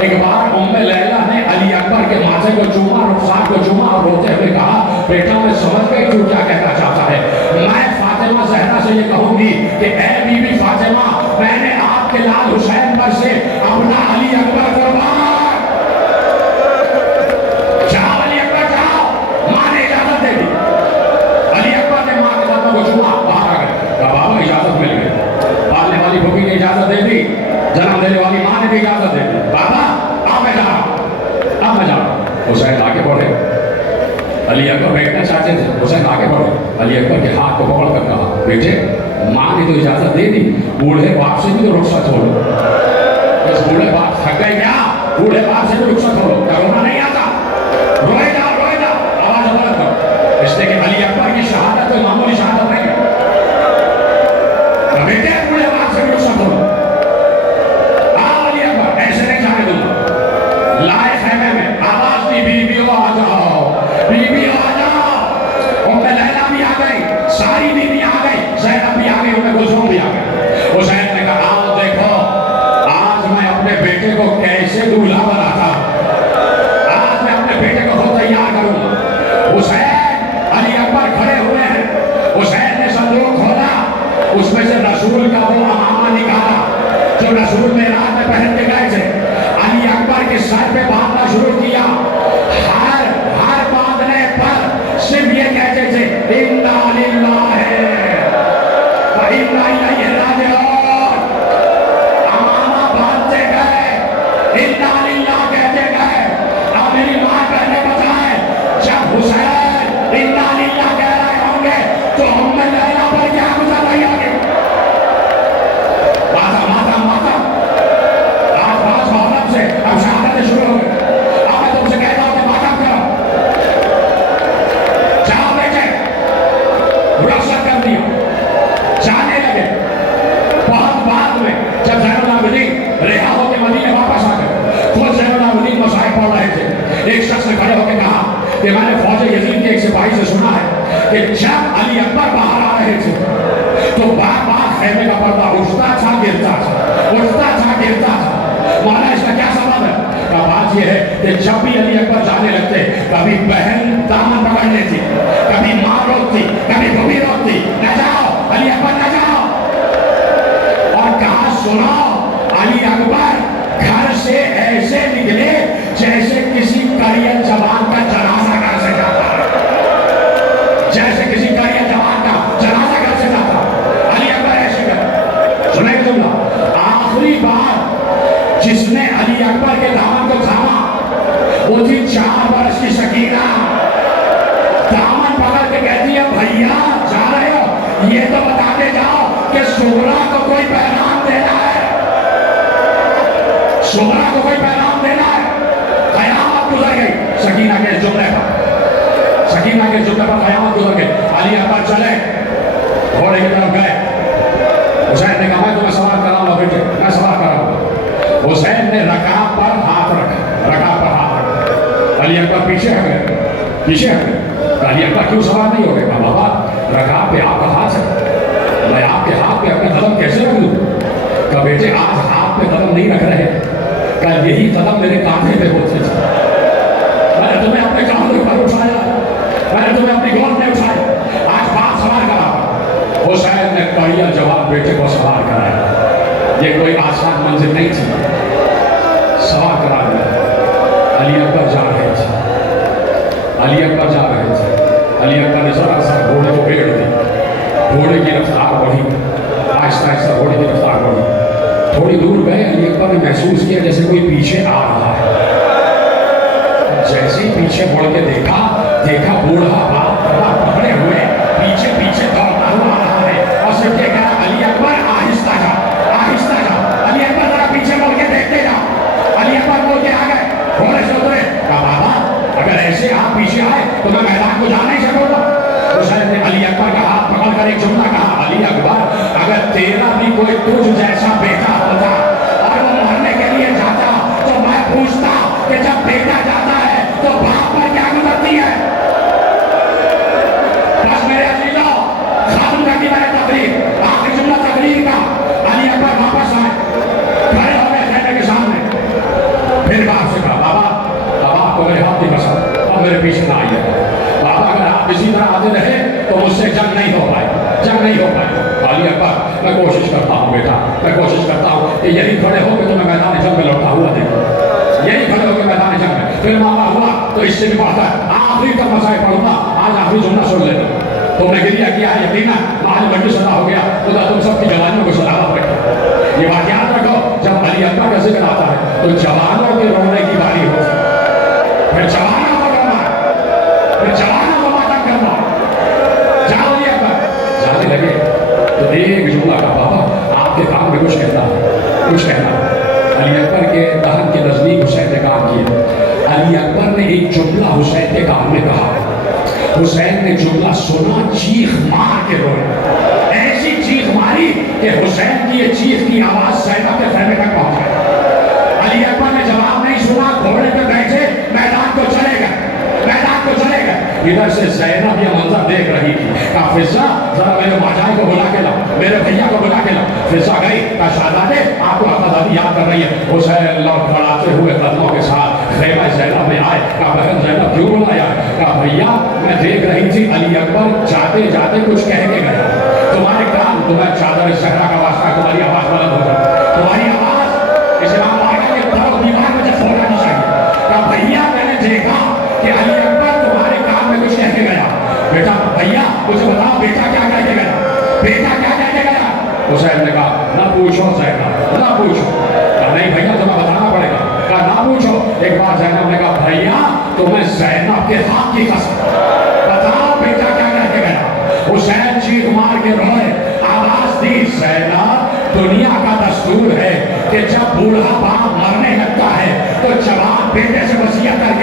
ایک بار ام لیلا نے علی اکبر کے ماتھے کو چوما، رخسار کو چوما اور روتے ہوئے کہا بیٹا میں سمجھ گئی تو کیا کہنا چاہتا ہے، میں فاطمہ زہرا سے یہ کہوں گی کہ اے بی بی فاطمہ میں نے آپ کے لال حسین پر سے اپنا علی اکبر قربان۔ جاؤ علی اکبر جاؤ، ماں نے اجازت دے دی۔ علی اکبر نے ماں کے ہاتھوں کو چوما، باہر آ گئے، کہا بابا اجازت مل گئی، پالنے والی پھوپھی نے اجازت دے دی، جنم دینے والی ماں نے بھی اجازت دے دی، بابا اب میں جا رہا ہوں، اب میں جا رہا ہوں۔ حسین آگے بڑھے، علی اکبر بیٹھنا چاہتے تھے، حسین آگے بڑھے، علی اکبر کے ہاتھ کو پکڑ کر کہا بیٹے ماں نے تو اجازت دے دی، بوڑھے باپ سے بھی تو رخصت ہو لو، بس بوڑھے باپ تھک گئے کیا، بوڑھے باپ سے بھی رخصت ہو لو، کیا رونا نہیں آتا، روئے جا آواز بلند کرو، اس لیے کہ علی اکبر کی شہادت کوئی معمولی شہادت نہیں ہے، بیٹے بوڑھے باپ سے بھی رخصت ہو لو، علی اکبر ایسے نہیں جانے دوں گا، لائے خیمے میں، آواز دی بیویوں آ جاؤ، بیویوں آ جاؤ، ام لیلا بھی آ گئی، ساری بیوی آ گئی، زینب بھی آ گئی، ام کلثوم بھی آ گئی۔ حسین نے کہا آؤ دیکھو آج میں اپنے بیٹے کو کیسے دولہا بناتا ہوں، آج میں اپنے بیٹے کو خود تیار کروں گا۔ حسین علی اکبر کھڑے ہوئے ہیں، حسین نے صندوق کھولا، اس میں سے رسول کا وہ امامہ نکالا جو رسول معراج میں پہن کے گئے تھے، علی اکبر کے سر پہ باندھنا شروع کیا، ہر باندھنے پر صرف یہ کہتے تھے اِنَّا لِلَّهِ وَإِنَّا إِلَيْهِ رَاجِعُونَ، امامہ باندھتے گئے، اِنَّا لِلَّهِ کہتے گئے، اب میری ماں کہنے بتائے جب حسین اِنَّا لِلَّهِ کہہ رہے ہوں گے تو ام لیلا پر کیا گزر رہی ہوگی، آج باز محمد سے اب شہادتیں شروع ہو گئی، اب میں تم سے کہتا ہوں کہ ماتم کرو، جاؤ بیٹے، رخصت کر دیا، جانے لگے۔ بہت بعد میں جب زین العابدین رہا ہو کے مدینے واپس آ گئے، خود زین العابدین مصائب پڑھ رہے تھے، ایک شخص نے کھڑے ہو کے کہا کہ میں نے فوج یزید کے ایک سپاہی سے سنا ہے کہ جب علی اکبر باہر آ رہے تھے تو بار بار خیمے کا پردہ اٹھتا تھا گرتا تھا، اٹھتا تھا گرتا تھا، مولا اس کا کیا سبب ہے؟ کا بات یہ ہے کہ جب بھی علی اکبر جانے لگتے کبھی بہن دامن پکڑ لیتی، کبھی ماں روکتی، کبھی بھوبی روکتی، نہ جاؤ علی اکبر نہ جاؤ، اور کہاں سنا علی اکبر گھر سے ایسے نکلے جیسے کسی کریل جوان کا جنازہ گھر سے جاتا ہے، جیسے کسی کریل جوان کا جنازہ گھر سے جاتا ہے۔ علی اکبر ایسے گئے، سنیں گے جملہ، آخری بار جس نے علی اکبر کے دامن کو تھاما وہ تھی 4 برس کی سکینہ۔ دامن پکڑ کے کہتی ہے بھیا جا رہے ہو، یہ تو بتاتے جاؤ کہ سغرا کو کوئی پیغام دینا ہے، سغرا کو کوئی پیغام دینا ہے۔ قیامت گزر گئی سکینہ کے جملے پر، سکینہ کے جملے پر قیامت گزر گئی۔ علی اکبر چلے گھوڑے کی طرف گئے، حسین نے کہا میں تمہیں سوار کر رہا ہوں بیٹے، میں سوار کر رہا ہوں۔ حسین نے رکاب پر ہاتھ رکھا، رکاب پر ہاتھ رکھا، علی اکبر پیچھے ہٹ گئے، پیچھے ہٹ گئے۔ علی اکبر کیوں سوار نہیں ہو گئے؟ کہا بابا رکاب پہ آپ کا ہاتھ ہے، میں آپ کے ہاتھ پہ اپنے قدم کیسے رکھ دوں؟ کہا بیٹے آج ہاتھ پہ قدم نہیں رکھ رہے، کل یہی قدم میرے کاندھے پہ ہوتے تھے، میں نے تمہیں اپنے کاندھے پر اٹھایا، میں نے تمہیں اپنی گود میں اٹھایا، آج بات سوار کرا۔ حسین نے کڑیا جواب بیٹے کو سوار کرایا، یہ کوئی آسان منزل نہیں تھی، سوار کرا دیا۔ علی اکبر جا رہے تھے، علی اکبر جا رہے تھے، علی اکبر نے ذرا سا گھوڑے کو پھیر دی، گھوڑے کی رفتار بڑھی، آہستہ آہستہ گھوڑے کی رفتار بڑھی، تھوڑی دور گئے علی اکبر نے محسوس کیا جیسے کوئی پیچھے آ رہا ہے، جیسے ہی پیچھے مڑ کے دیکھا بوڑھا باپ کپڑا پکڑے ہوئے پیچھے پیچھے دوڑتا ہوا آ رہا ہے، اور صرف یہ کہا علی اکبر آہستہ جا، آہستہ جا۔ علی اکبر ذرا پیچھے مڑ کے دیکھتے جا، علی اکبر مڑ کے آ گئے، گھوڑے سے اترے، کہا بابا اگر ایسے آپ پیچھے آئے تو میں میدان کو جا نہیں سکوں گا۔ حسین نے علی اکبر کا ہاتھ پکڑ کر ایک جملہ کہا، علی اکبر اگر تیرا بھی کوئی تجھ جیسا بیٹا ہوتا اور وہ مرنے کے لیے جاتا تو میں پوچھتا کہ جب بیٹا جاتا ہے تو باپ پر کیا گزرتی ہے؟ بس میرے عزیزوں ختم کر دی میں نے تقریر، آخری جملہ تقریر کا۔ علی اکبر واپس آئے، کھڑے ہو گئے خیمے کے سامنے، پھر باپ سے کہا بابا اب آپ کو میرے ہاتھ کی قسم اب میرے پیچھے نہ آئیے، بابا اگر آپ اسی طرح آتے رہے تو مجھ سے جنگ نہیں ہو پائے، جنگ نہیں ہو پائے۔ علی اکبر میں کوشش کرتا ہوں بیٹا، میں کوشش کرتا ہوں کہ یہی کھڑے ہو کے تمہیں میدان جنگ میں لوٹا ہوا دیکھو، یہی کھڑے ہو کے میدان جنگ میں۔ پھر معاملہ ہوا تو اس سے بھی بڑھتا ہے، آخری تک مسائل پڑھوں گا، آج آخری جملہ سن لینا۔ تم نے گریہ کیا ہے یقیناً محل بڑی سزا ہو گیا، خدا تم سب کی جوانیوں کو سلامت رکھے۔ یہ بات یاد رکھو جب علی اکبر کا ذکر آتا ہے تو جوانوں کے رونے کی باری ہوتی ہے، پھر جوانوں کو رونا ہے، پھر جوانوں کو ماتم کرنا ہے۔ جاؤ علی اکبر جانے لگے تو ایک جملہ کا بابا آپ کے کام میں کچھ کہنا ہے، کچھ کہنا ہے۔ علی اکبر کے دہن کے نزدیک حسین نے کام کیا، علی اکبر نے ایک جملہ حسین کے کام میں کہا، حسین نے جملہ سنا چیخ مار کے روئے، ایسی چیخ ماری کہ حسین کی یہ چیخ کی آواز زینب کے خیمے تک پہنچ گئی۔ علی اکبر نے جواب نہیں سنا، گھوڑے پہ بیٹھے میدان کو چلے گئے، میدان کو چلے گئے۔ ادھر سے زینب یہ منظر دیکھ رہی تھی، کہا فضا ذرا میرے ماجائی کو بلا کے لاؤ، میرے بھیا کو بلا کے لاؤ۔ فضا گئی، کہا شہزادے آپ کو آزادی یاد کر رہی ہے۔ حسین لوٹ کھڑاتے ہوئے قدموں کے ساتھ خیمہ زینب میں آئے، کہا بہن زینب کیوں بلایا؟ کہا بھیا میں دیکھ رہی تھی علی اکبر جاتے جاتے کچھ کہہ کے گیا، تمہارے کام تمہیں چادر صحرا کا واسطہ، تمہاری آواز بلند ہو جائے، تمہاری آواز اسلام آباد کے طرف دیوار میں جب ہونا نہیں چاہیے۔ کہا بھیا میں نے دیکھا کہ علی اکبر تمہارے کام میں کچھ کہہ کے گیا۔ بیٹا بھیا مجھے بتاؤ بیٹا کیا کہہ کے گیا، بیٹا کیا کہہ کے گیا؟ حسین نے کہا نہ پوچھو زینب، نہ پوچھو۔ کہا نہیں بھیا تمہیں بتانا پڑے گا۔ کہا نہ پوچھو۔ ایک بار زینب نے کہا بھیا تمہیں زینب کے ہاتھ کی قسم بتاؤ بیٹا کیا کہہ کے گیا؟ حسین چیخ مار کے روئے، آواز دی زینب دنیا کا دستور ہے کہ جب بوڑھا باپ مرنے لگتا ہے تو جوان بیٹے سے وصیت کر